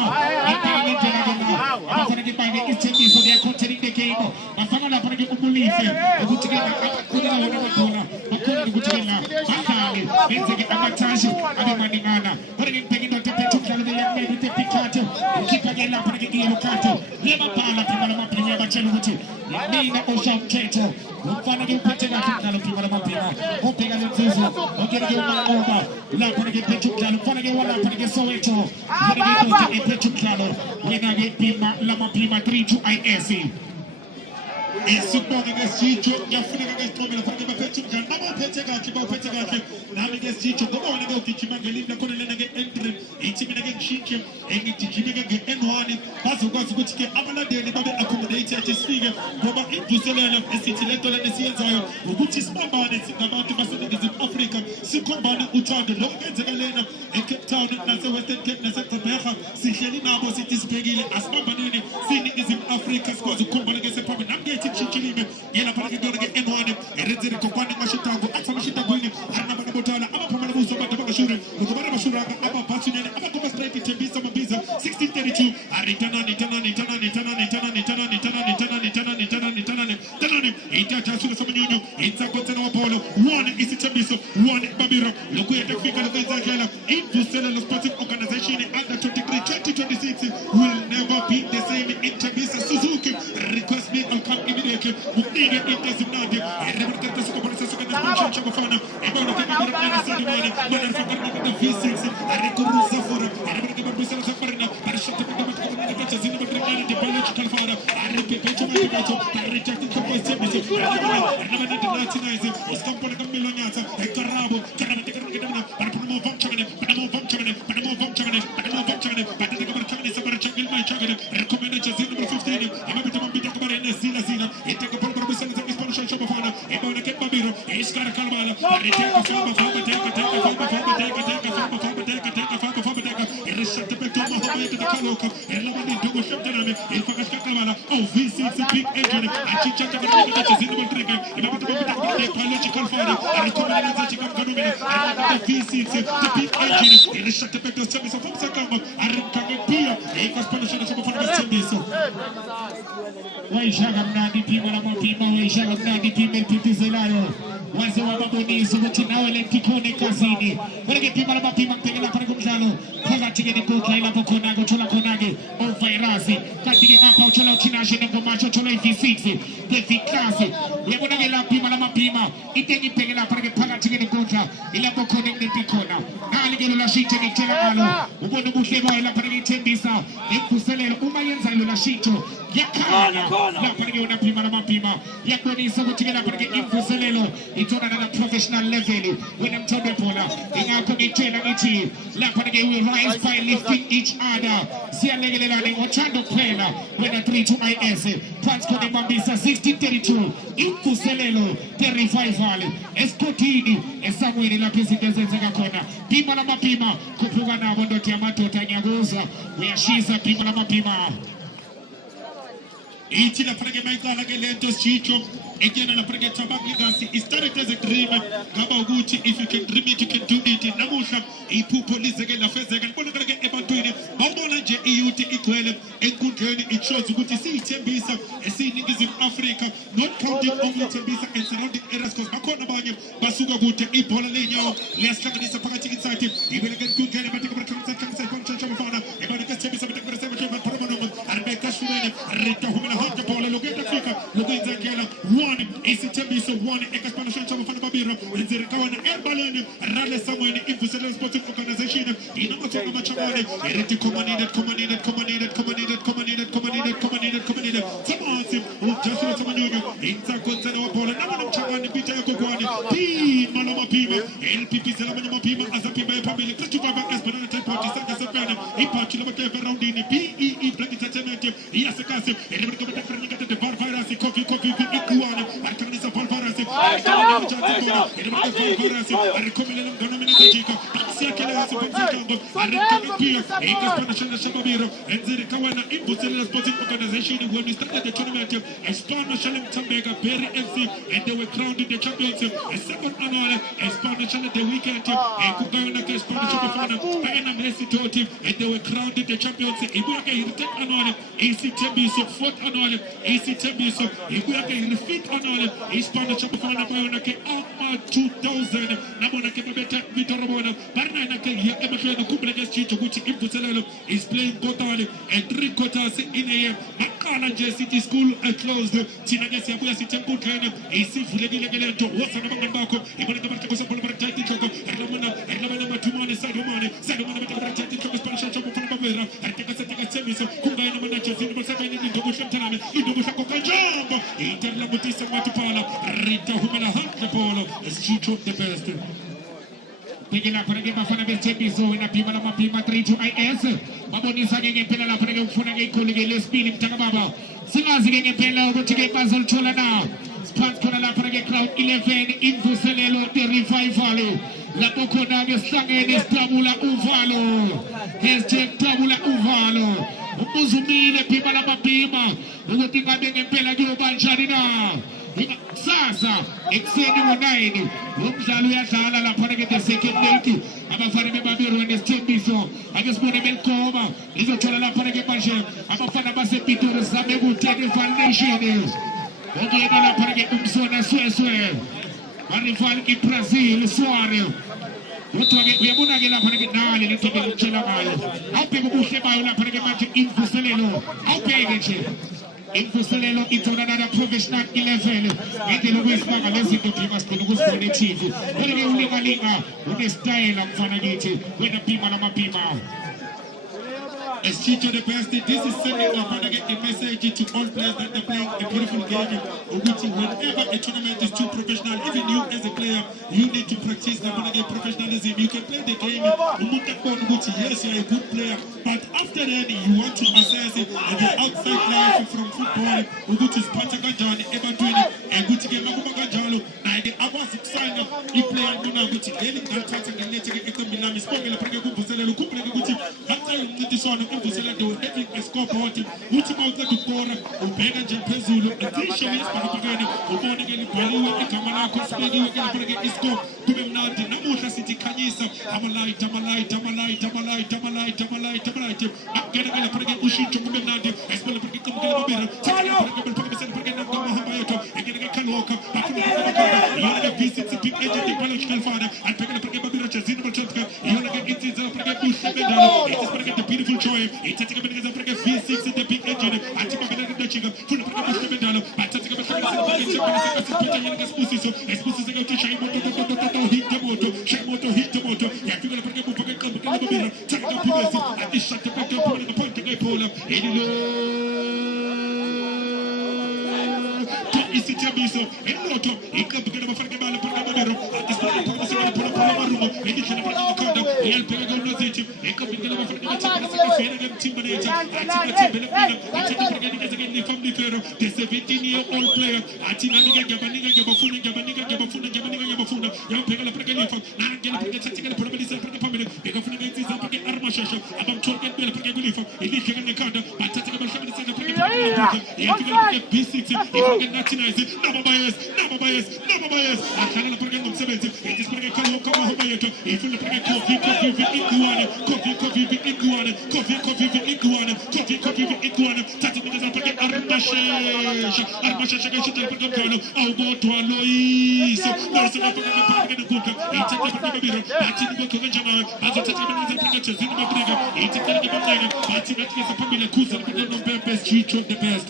ini jaga pergi pakai istri so dia coaching de game mafanga la pergi umulife kuchikena apa kuna wana matona makoni kuchikena akali benze ke amatashi ade maningana pergi pengi ndo tepecho kala de yang medu te pikato kipage la pergi ile kato lema pala pima la mafimba bachelu kuchi nina osha keto mfano ke upetega kala pima la mafimba opega nzizo ogere ke umanga la pergi pecho kala mfano ke wala pergi Soweto pergi pecho kala wena ke pima la mafimba 3 IS Isubonga ngesitsho yafuneka ngesithomela fanele baphethe umngane abaphethe kahle nami ngesitsho ngoba wena ke ugijima ngelinda khona lena ke entry ithi mina ke ngishintshe engijime ke nge-N1 bazokwazi ukuthi ke abalandeli babe accommodated sifike ngoba ivuselelo esithi lento lena siyenzayo ukuthi sibambane singabantu baseNingizimu Afrika sikhombane uthando lokho kwenzeka lena eCape Town nase-Western Cape nase-Gqeberha sihleli nabo sithi sibhekile asibambaneni siNingizimu Afrika sikwazi ukukhombana ngesephambi nami Chichilime yela para ke N1 erezeri kokwane mashitango atfa mashitango ini harina bana botala abaphamela buso abantu abashure ukubana bashura abaphathi nene abakoma straight tembisa mabiza 1632 aritana itaja suka samanyunyu itsakotsena wapolo one isitembiso one babiro lokuyeta kufika lokuyenzakela indusela lo sporting organization under 23 2026 will never be the same in Tembisa Suzuki request me I'll come immediately muknige intezimnandi erebertete sukopolisa sukana mchancha bafana ebona kemira na sidimana mana fakana the V6 arekuruza fora erebertete babisa safarina arshata babata kacha zina batrikana de biological fora arepepecho mapecho arrejected the voice arnabana internationalize uskampona kamilonyatsa ekarabo karabete karabete arpumo vamchane batete kabarchane sabarchangil mai chagere recommended zina 15 amabita mambita kabarene zina itaka polbro bisana za sponsor shopafana ebona ke babiro iskara kalbala ariteka famba teka irishate peto mahobe de kaloka elabani dogo shoptaname ilfakash kalbala oh V6 big engine achicha kabata zina baltreka ibabita de biological fire recommended za chikam kanumene V6 the big engine irishate peto service of sakamba arinkange pia ikosponsor shopafana service waishaga mnadi pima la mapima waishaga mnadi pima pitizelayo waze wa babonizo kutina wale tikone kazini wale pima la mapima tegela para kumjalo kaga tigeni koka ila pokonago chola konage o virus katige hapa chola utinaje ngo macho chola V6 efikasi yabona ngela pima la mapima itengi tegela para ke paga tigeni koka ila pokone ndikona aligelo la shite ni tela alo ubona buhleba ila para itembisa ekuselelo uma yenza lo la shito yakala la para unapima la mapima yakoniso kutigela para imvuselelo itona na professional level when I'm talking pola ingakho ngitshela ngithi lapha ke we rise by lifting each other siyalengelelana ngothando kuphela wena 3 IS phansi khona bambisa 1632 imvuselelo the revival esikotini esamweni lapha izinto ezenzeka khona pima la mapima kuphuka nabo ndothi amadoda ngiyakuza uyashiza pima la mapima Iti la prege maikala ke lento schicho. Again, la prege tabak legacy. It started as a dream. Gaba uguchi, if you can dream it, you can do it. Namusha, ipu police again, la fez again. Bono kage eba tuine. Bambola je iuti ikwele. Enkundreni it shows uguchi si Tembisa. See niggas in Africa, not counting only Tembisa and surrounding areas. Cause Makona Banyam, Basuga Gute, Ipola Leno, Let's look at this party inside him. He will get good. About the Church of Fana. About the Tembisa, but the Cemetery of Promono, and make us win. Rita Humana Hunter Paula, look at Africa, look at Zakela. One is Tembisa, one expansion of Babiro, and the Kawan and Balani, Rale Samuel, Infusel Sporting Organization, in a much of much money, Ereti commanded. Just what someone knew, it's a concern of Paul, and I'm trying to beat a Kokoni, P. Maloma Pima, LPP Salamama Pima, as a Pima family, Christopher Esperanza Party, Santa Sapana, Ipachi around in the PEE Entertainment, yes, a castle, and never get the Barbarasi, coffee, Ikuana, and Canisa Barbarasi, and Common Donominated Chico, Siakala, and the Kawana Infosilla Sporting Organization when we started the tournament, Espano Shalom Tambega, Berry FC, and they were crowned in the championship, a second annual, Espano Shalom the weekend, and Kugana Espano Shalom, Payana Messi Toti, and they were crowned in the championship. Ibuaka in the 10th annual, AC Tembiso, 4th annual, AC Tembiso, Ibuaka in the 5th annual, Espano Shalom Bayonake, Alma 2000, Namonake Babeta, Vitorabona, Barnanake, Emerson, Kubla Chicho, which Infosilla is playing totally, and 3 quarters in a Makala City School closed. Tinagasi Abuya City Temple, AC Fulegale to Wasanaman Bako, even the Marcos of Polverati Choco, Ramana Tumani, Sadumana Spanish Choco from Bavera, and take a service of Kumbana Manachas in Bosaka into Bushan Tanami, into Bushako Jump, Interlamutisa Matupala, Rita Humana Hunt Polo, as she took the best. Picking up again for the Tembiso in a Pima 3 to IS. Baboni Sagi Pella for the Kulig, speed in Tagababa. Singers again Pella over to get Basil Chola now. Spans for the Laparaga crowd 11 into Selelo, the revival. La Boconaga Sangan is Tabula Uvalo. Hashtag Tabula Uvalo. Muzumine Pima Pima. Who think I'm being Pella Global Jarina. Sasa, extending 9. Umzaluya Sala la Paraga the second day. I'm a funny Babiru and his Tembiso. I just put him in coma. He's a Chola Paraga Pasha. I'm a fan of Masepito, the Samebu Teddy Foundation. Okay, la Paraga Umsona Swe. Marifal in Brazil, Soario. What we are going to get up and get down in the Chelamal. How people push the Baula Paraga in Fuseleno. How pay it? Infuselelo into another professional 11. And the Louis Magalesi to give us the Louis Bonitivo. When you live a liga, with the style of Fanagiti, with the Pima Lama Pima. As Chicho the best, this is sending a message to all players that they're playing a beautiful game. Whenever a tournament is too professional, even you as a player, you need to practice the professionalism. You can play the game, yes, you're a good player, but after that, you want to assess it and the outside life from football. Uguchi Spataganjani, Ever doing it, and Gucci Gamagajalo, I get Abbas sign up, you play and do now, Gucci, getting that touch and then letting it come in Lami, spoken like a good Gucci, that time this one. They were having a scoreboard, which about the Bora, Ubena Jampezulu, and three shows for the Pagani, Ubonigan, Balu, and Kamana, Cospedi, and Pagani is go to the Nadi, Namusha City, Kanisa, Tamalai, I'm getting a Pagani Ushi to Kumenadi, as well as Pagani, and getting a Kaloka, you want to visit the big agent, the Palachal father, and Pagani Pagani Chazina, you want to get into the Pagani, it is Pagani the beautiful choice. It's a V6 in the big engine. I take a the chicken, full of Medalo. I take a hit the motor, Shamoto hit the motor. Yeah, you're going to put a take a policy, and this shut the point to the polar. Tembiso, and Lotto, he could begin to forget about the Panamero, at this point, the Panarumo, and he can bring the Conda, the El Pego Noziti, he could begin to forget about the Timberlator, I think the from the Ferro, the 17-year-old player, I think Gabaniga, Gabafuna, young Pegala Pregalifa, and get a probably separate family, because of the Armashasha, about Chokan Bella Pregalifa, he lives in the Conda, but taking about 7 seconds, he had to get B6, he can nationalize it, never bias, I cannot forget them 70, it is going to come over if you look at coffee, iguana, touching the Armashasha, Albo to Alois, there's a good I think we can enjoy as a pictures in the bigger, it's a kind of I think that's a family cousin, but no best street of the best.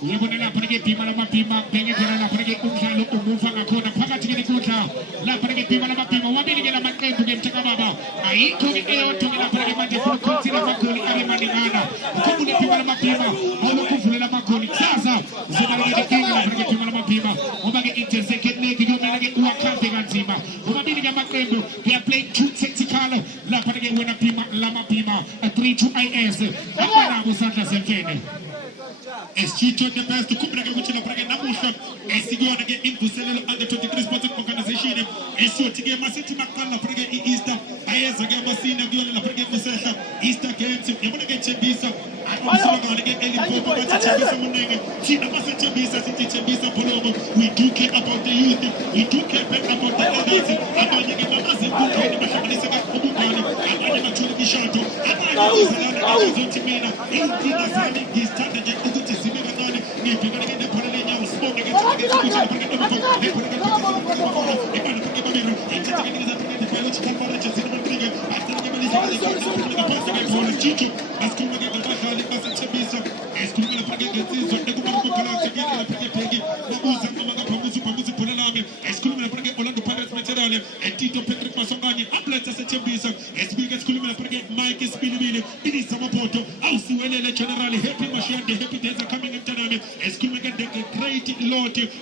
Yabona parage pima la mapima penge kera la parage kumsalo kumufa ngakona phakathi ke dikotla la parage pima la mapima wabili ke la maqembu ke mthaka baba ayikho ke eyodwa ke la parage manje futhi consider magoli ale maningana ukubule pima la mapima awukuvulela magoli kusasa zibaleke pima la parage pima la mapima ngoba ke intersected leg yomela ke uwakhambe kanzima wabili ke maqembu they are playing two tactical la parage wena pima la mapima 3-2 IS abana kusandla semfene Chicho the best to come back with the Praga Namusha, and Sigona get into Sello under 23 sporting organization, and so to get Masiti Makala Praga Easter, Ayas Agamasina, Viola Praga Musasha, Easter Games, you want to get Chebisa, I'm also going to get Ellie Popo, China Massa Chebisa, City Chebisa Polomo. We do care about the youth, we do care about the others, I'm going to get my massive book, and the Mashamanisa Kubukani, and I'm going to be shot, and I'm going to be if you're going to get the Paralina, smoke against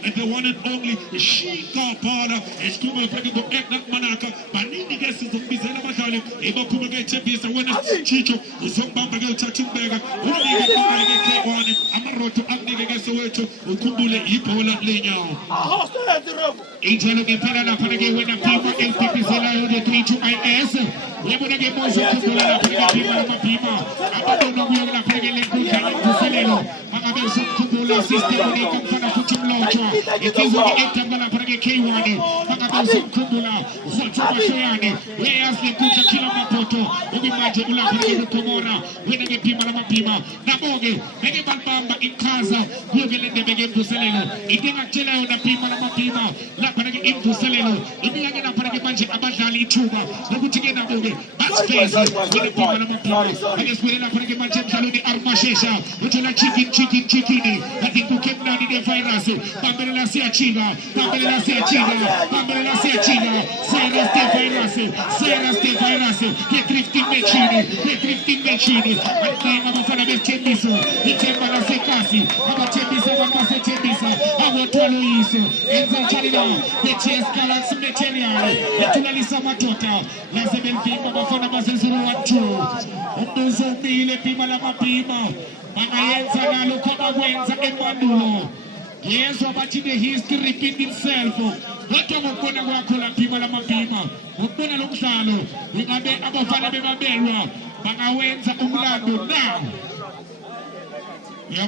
and the one and only Shika Pala, Escuma Pregato Eknak Manaka, Panini guesses of Bizella Matali, Eva Pumagate Bisa, when Chicho, Usombanga Tachimberga, K1, Amaro to Agni Gasoeto, Ukumbule, Ipola Lino. Angelo Gepala Panagi when a people in Pipizella, the 3-2 IS, Yamuna Gemos, Pima, I don't know where the Pregale Kubula system when they come for the Kuchum it is what the Etambala Prage K1, Makabazo Kubula, Zotomashiani, whereas the Kucha Kilamapoto, Ubimaja Ula Komora, when they get Pima, Naboge, Megabalbamba in Kaza, Google in the Begin to Seleno, Idina Chela, the Pima, Laparag into Seleno, Ibiana Paragamaji Abadali Tuba, Nabutigena Boge, that's face with the Pima, I guess we're not Paragamaji Saloni Armashesha, which are chicken, I think you kept down in the virus, Pamela Siachiga, Sarah's the virus, he drifting machine, and time of a Tembiso, he Tembala Secasi, about Tembisa, about Toloiso, Enzo Chalina, the Chess Galaxy Material, the Tunalisa Matota, Lazabel Pima, Bafonabas 012, Omozo Mile Pima Pima, Manayenza Nalo Kamawenza Emandulo. Yes, about the history repeat itself. What am I going to work on Pima La Mapima? Mupuna Luxalo, we have been about Fanabema Berra, Manawenza Umlando now. It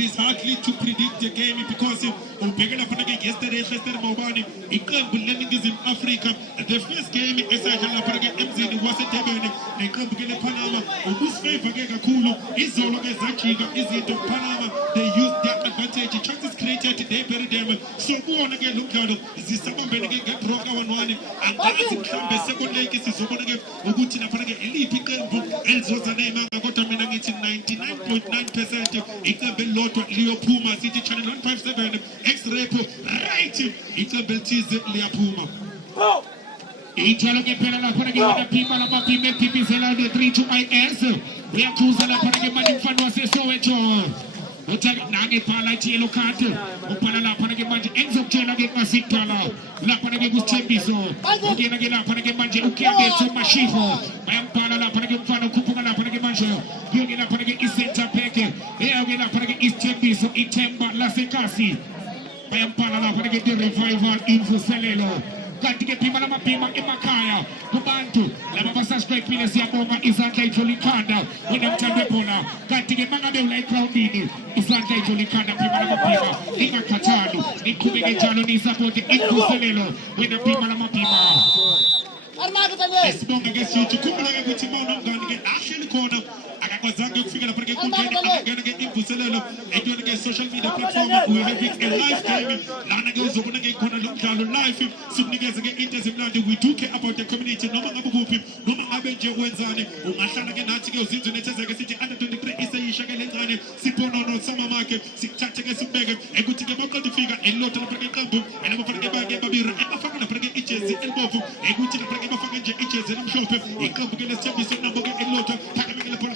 is hardly to predict the game because yesterday in Africa. The first game is was a Panama. They used their advantage. Chances created, they buried them. So go on again, look at it. This is someone get broke on one and that's the second leg is someone get Ogutina Paraga elite Elzo's name. I got a minute in 99.9%. It's a Belloto, Leo Puma, City Channel 157, X-Repo, right. It's a Beltiz, Leo Puma. Ijalo che per la fare che la prima la mappa tipi se la di 3 to IS. We accusa la fare che mani fanno stesso e ciò. Nage pala cielo carte, upala la para che mangi enzo cielo che masitala, la para che buschembiso, che la para che mangi ukiabe su mashifo, bayam pala la para che fanno cupuga la para che mangi, io che la para che isenta peke, e che la para che ischembiso, itemba la secasi, bayam pala la para che di revival info selelo. Kanti ke pima la mapima emakaya kubantu laba basasipile siyabonga izandla itholikanda wena mthambe bona kanti ke mangabe ula egroundini izandla itholikanda pima la mapima ingakhathali niqhubeke njalo nisupport imvuselelo wena pima la mapima esibonga ngesithu khumbula ke ukuthi mawuna ngani ke ahleli khona akakwazanga ukufika lapha ke kunkeni akangena ke imvuselelo etweni ke social media platform we having a live game lana ke uzobona ke khona lo mdlalo live sikunikeza ke into ezimnandi we do care about the community noma ngabe kuphi noma ngabe nje wenzani ungahlala ke nathi ke uzinzo nethezeke sithi under 23 iseyisha ke lencane siponono samamakhe sikuthathe ke sibeke ukuthi ke baqeda ufika elilodwa lapha ke qembu elabafana ke bake babira ebafaka lapha ke ijezi elibovu ukuthi lapha ke bafaka nje ijezi elimhlophe iqembu ke lesithembiso nabo ke elilodwa phakameke lapha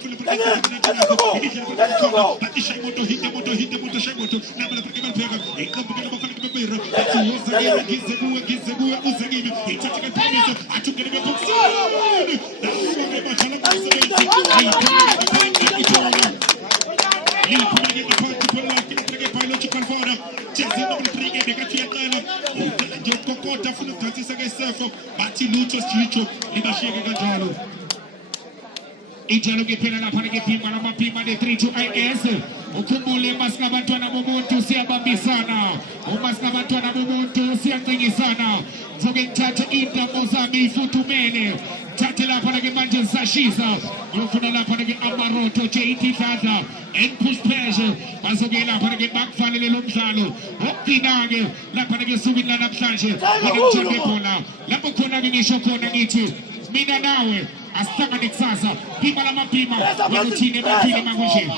Ijalo che per la fare che prima la mapima di 3 to IS ukumbule maskabantwana bomuntu siyabambisana umaskabantwana bomuntu siyancingisana zokuthatha indamo zami ifuthumele thathe lapha ke manje sashisa yofuna lapha ke amaroto JT Dladla and push pressure bazoke lapha ke bakufanele lo mdlalo okugcina ke lapha ke sukwini la namhlanje ngimthembe bona lapho khona ke ngisho khona ngithi mina nawe asihlangane kusasa pima la mapima weluthini ebantwini makunje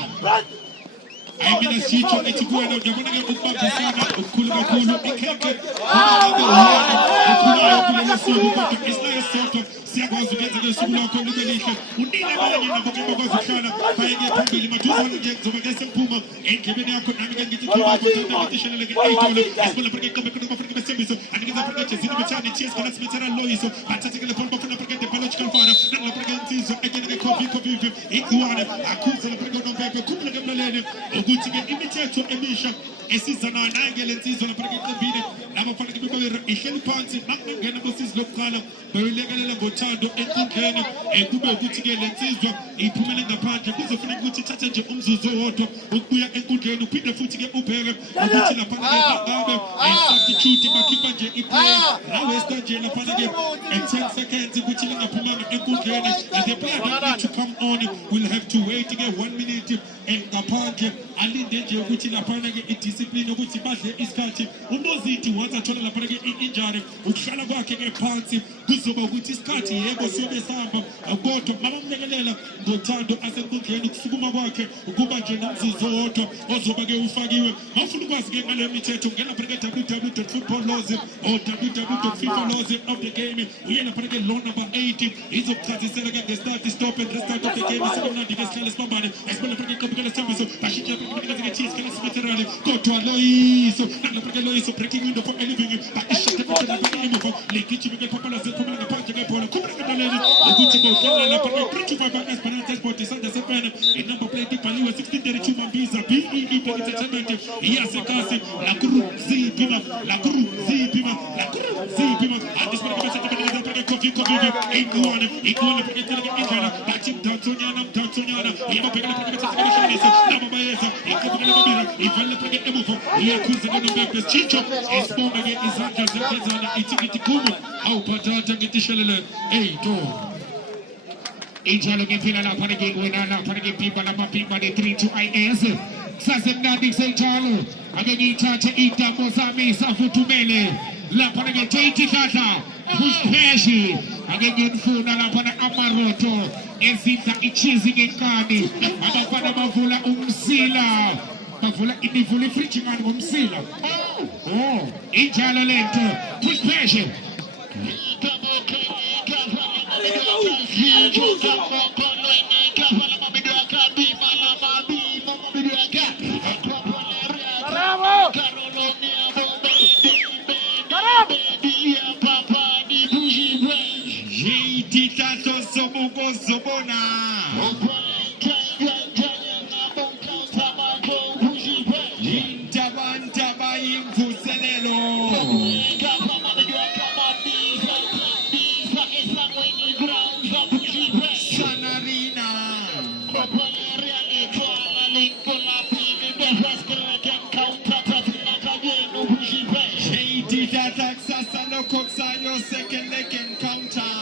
ayimina sitho ethi kuwena ngiyabona ke ukubambisana ukukhulu kakhulu ikhekhe ukukhulayo kulelo suku kodwa isilayo sodwa siyakwazi ukwenza ke usuku lakho libe lihle unile abanye nabo ke bakwazi ukuhlala bayeke phambili mathuzwana nje kuzoba ke semphuma endlebeni yakho nami ke ngithi kuba kodwa ngitishelele ke eyitolo esibona phela ke qembe kodwa bafuna ke besembiso andikeza phela ke jezini bethani cheers kana sibethana loyiso bathathe ke le phone bafuna phela ke biological father nalapha ke insizwa ekene ke covid iguwane akhuza lapha ke nombeke khumula ke mlalene ukuthi ke imithetho emisha esizanayo naye ke lensizwa lapha ke qembini nabafana ke bebabera ihleli phansi makungena bosizi lokuqala bayilekelela ngothando enkundleni kube ukuthi ke lensizwa iphumele ngaphandle kuzofuna ukuthi ithathe nje umzuzu owodwa ukubuya enkundleni uphinde futhi ke ubheke ukuthi lapha ke bangabe substitute bakhipha nje iplayer nawe stage lapha ke 10 seconds ukuthi lingaphumanga enkundleni and the player that need to come on will have to wait ke 1 minute ngaphandle alinde nje ukuthi lapha ke idiscipline ukuthi badle isikhathi uMozithi wathi athola lapha ke injury ukuhlala kwakhe ke phansi kuzoba ukuthi isikhathi yebo sobe sihamba kodwa babamlekelela ngothando asenkundleni ukusukuma kwakhe ukuba nje nomzuzu wodwa ozoba ke ufakiwe awufuna ukwazi ke ngale mithetho ngena lapha ke www.footballlaws or www.fifalaws of the game uyena lapha ke law number 80 izokuchazisela ke nge-start stop and restart of the game sikomnandi ke sihlale sibambane esibona lapha ke iqembu lesithembiso bashintsha lapha ke cheers ke lesiveterani kodwa loyiso lapha ke loyiso breaking window for living bayishate ke lapha ke emuva legijime ke phapalaze phumela ngaphandle ke bhola khumula ke daleni ukuthi bawudlala lapha ke 325 Esperance Sport isanda sefana inumber plate ibhaliwe 1632 Mambiza BEE Entertainment iyasekasi la group zipima andisibona ke basete ke lapha ke covid iguane phakathi ke indlela bathi mthathonyana yebo phela lapha ke basete ke shanisa laba bayeza iqhubeka lebabira ivele lapha ke emuva iyakhuza ke nombeke chicho esibonga ke izandla zekhezana itikiti kubo awuphathatha ngitishelele eyito injalo ke phela lapha ke wena lapha ke pimba la mapimba de 3 to IS sasemnandi senjalo ake ngithathe idamo zami safuthumele lapha ke JT Dladla push pressure ake ngifuna lapha amaroto ezidla icheese ngenkani abafana bavula umsila bavula imivula ifridge ngani ngomsila injalo lento push pressure Second leg encounter.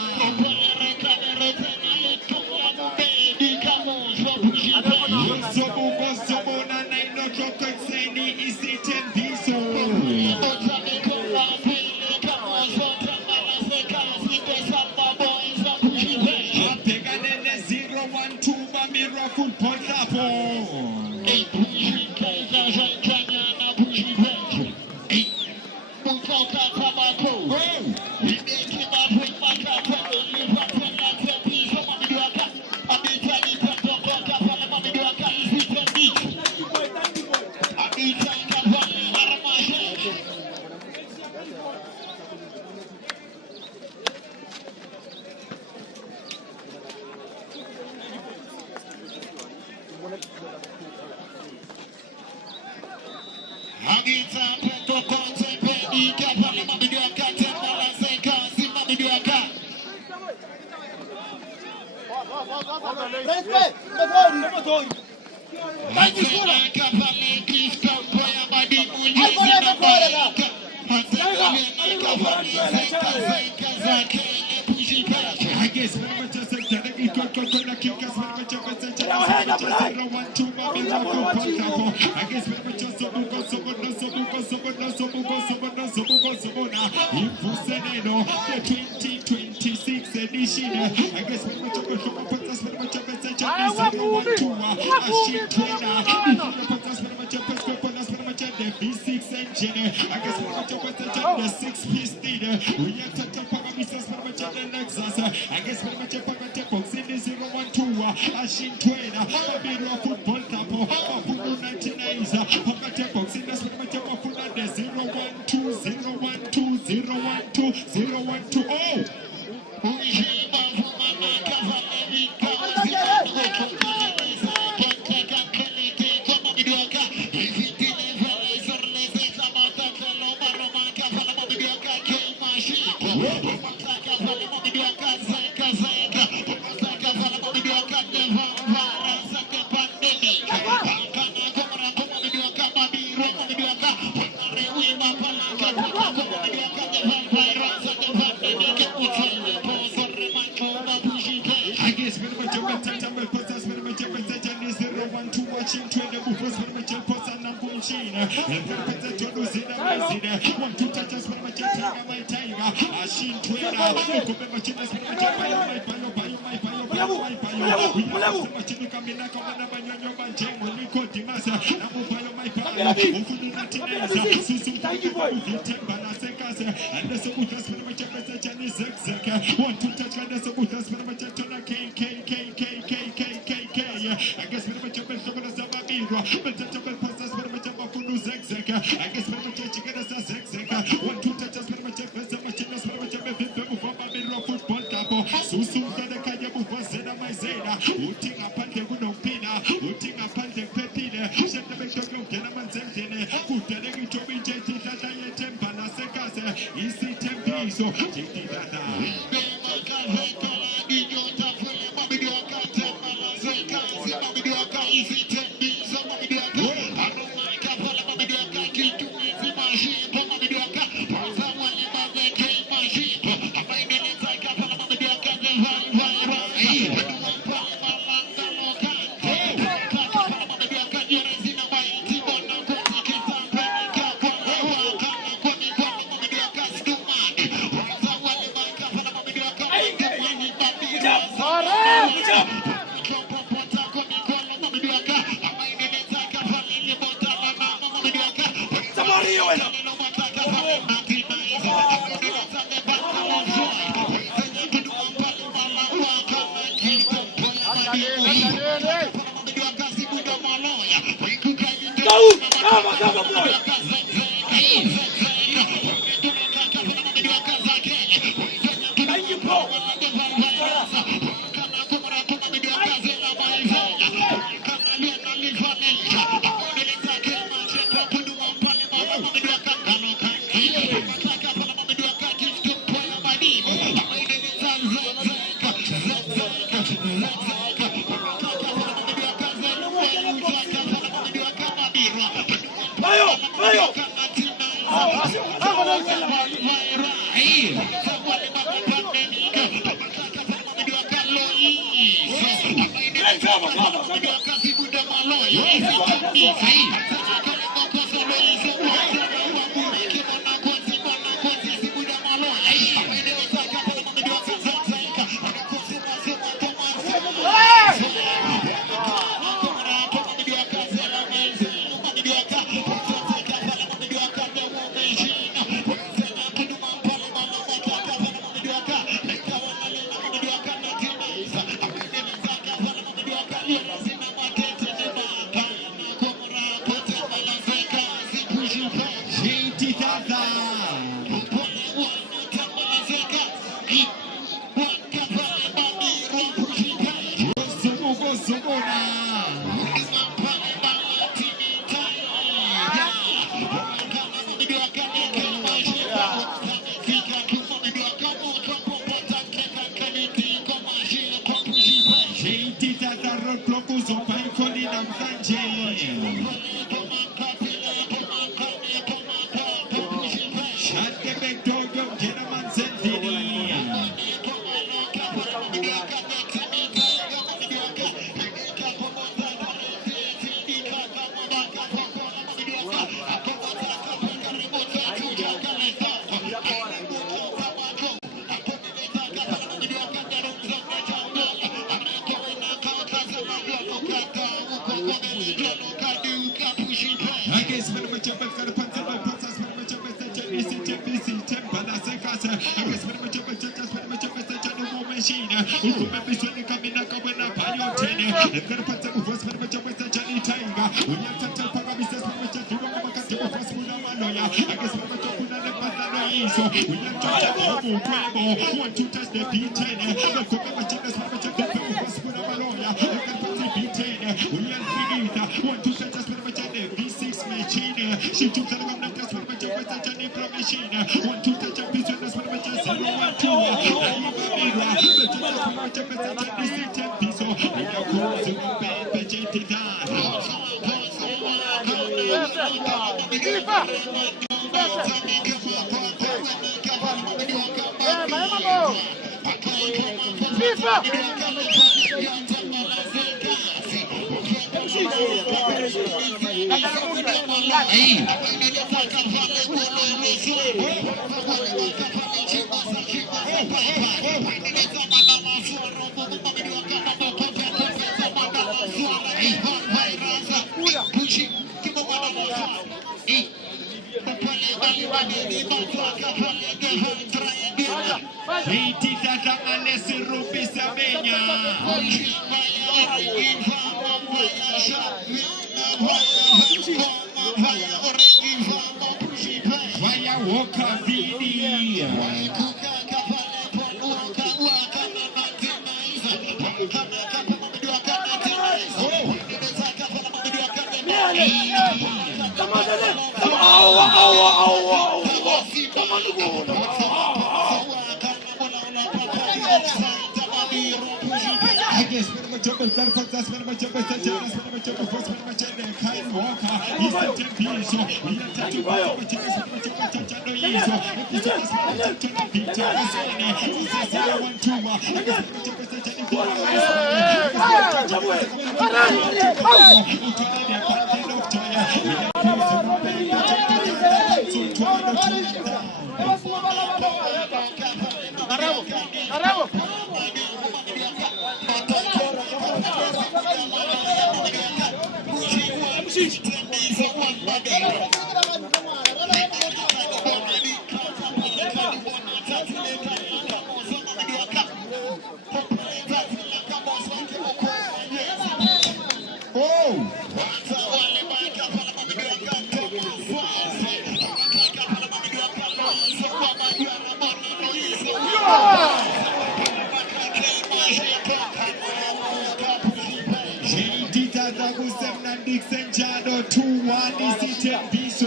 Felix Enjado 2-1 DCT Piso.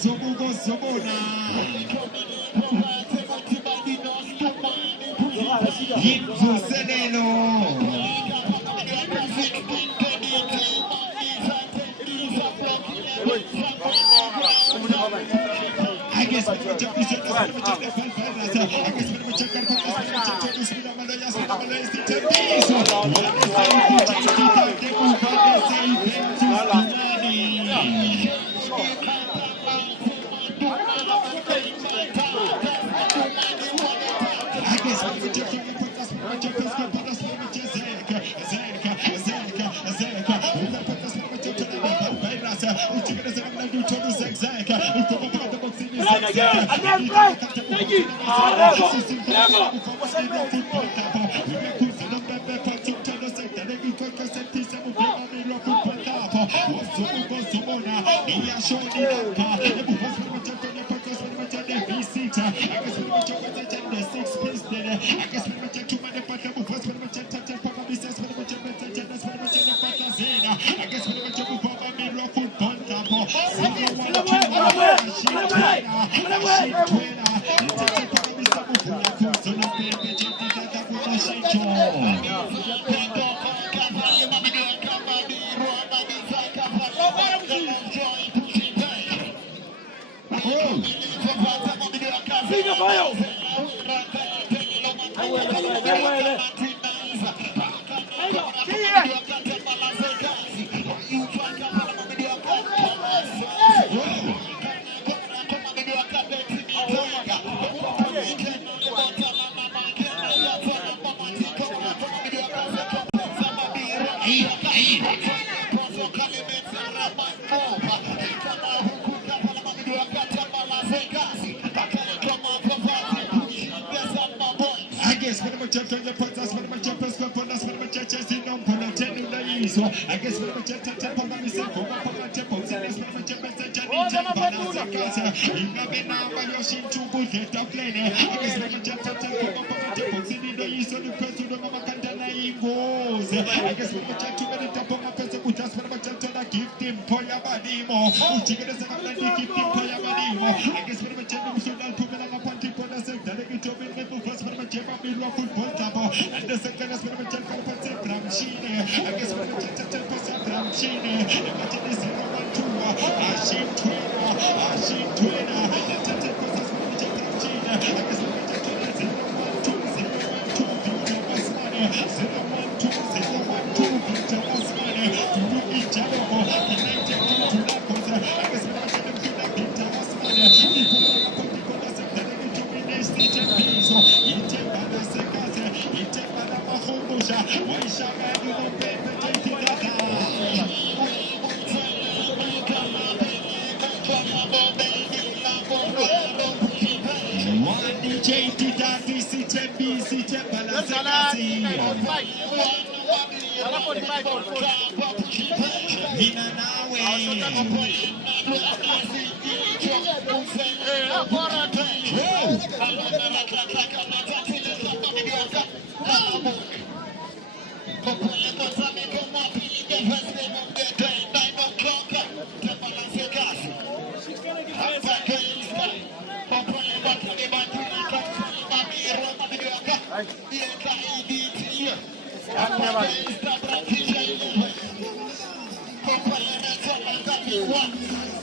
Zobugo Zobona. Yinzo Senelo. I guess I One.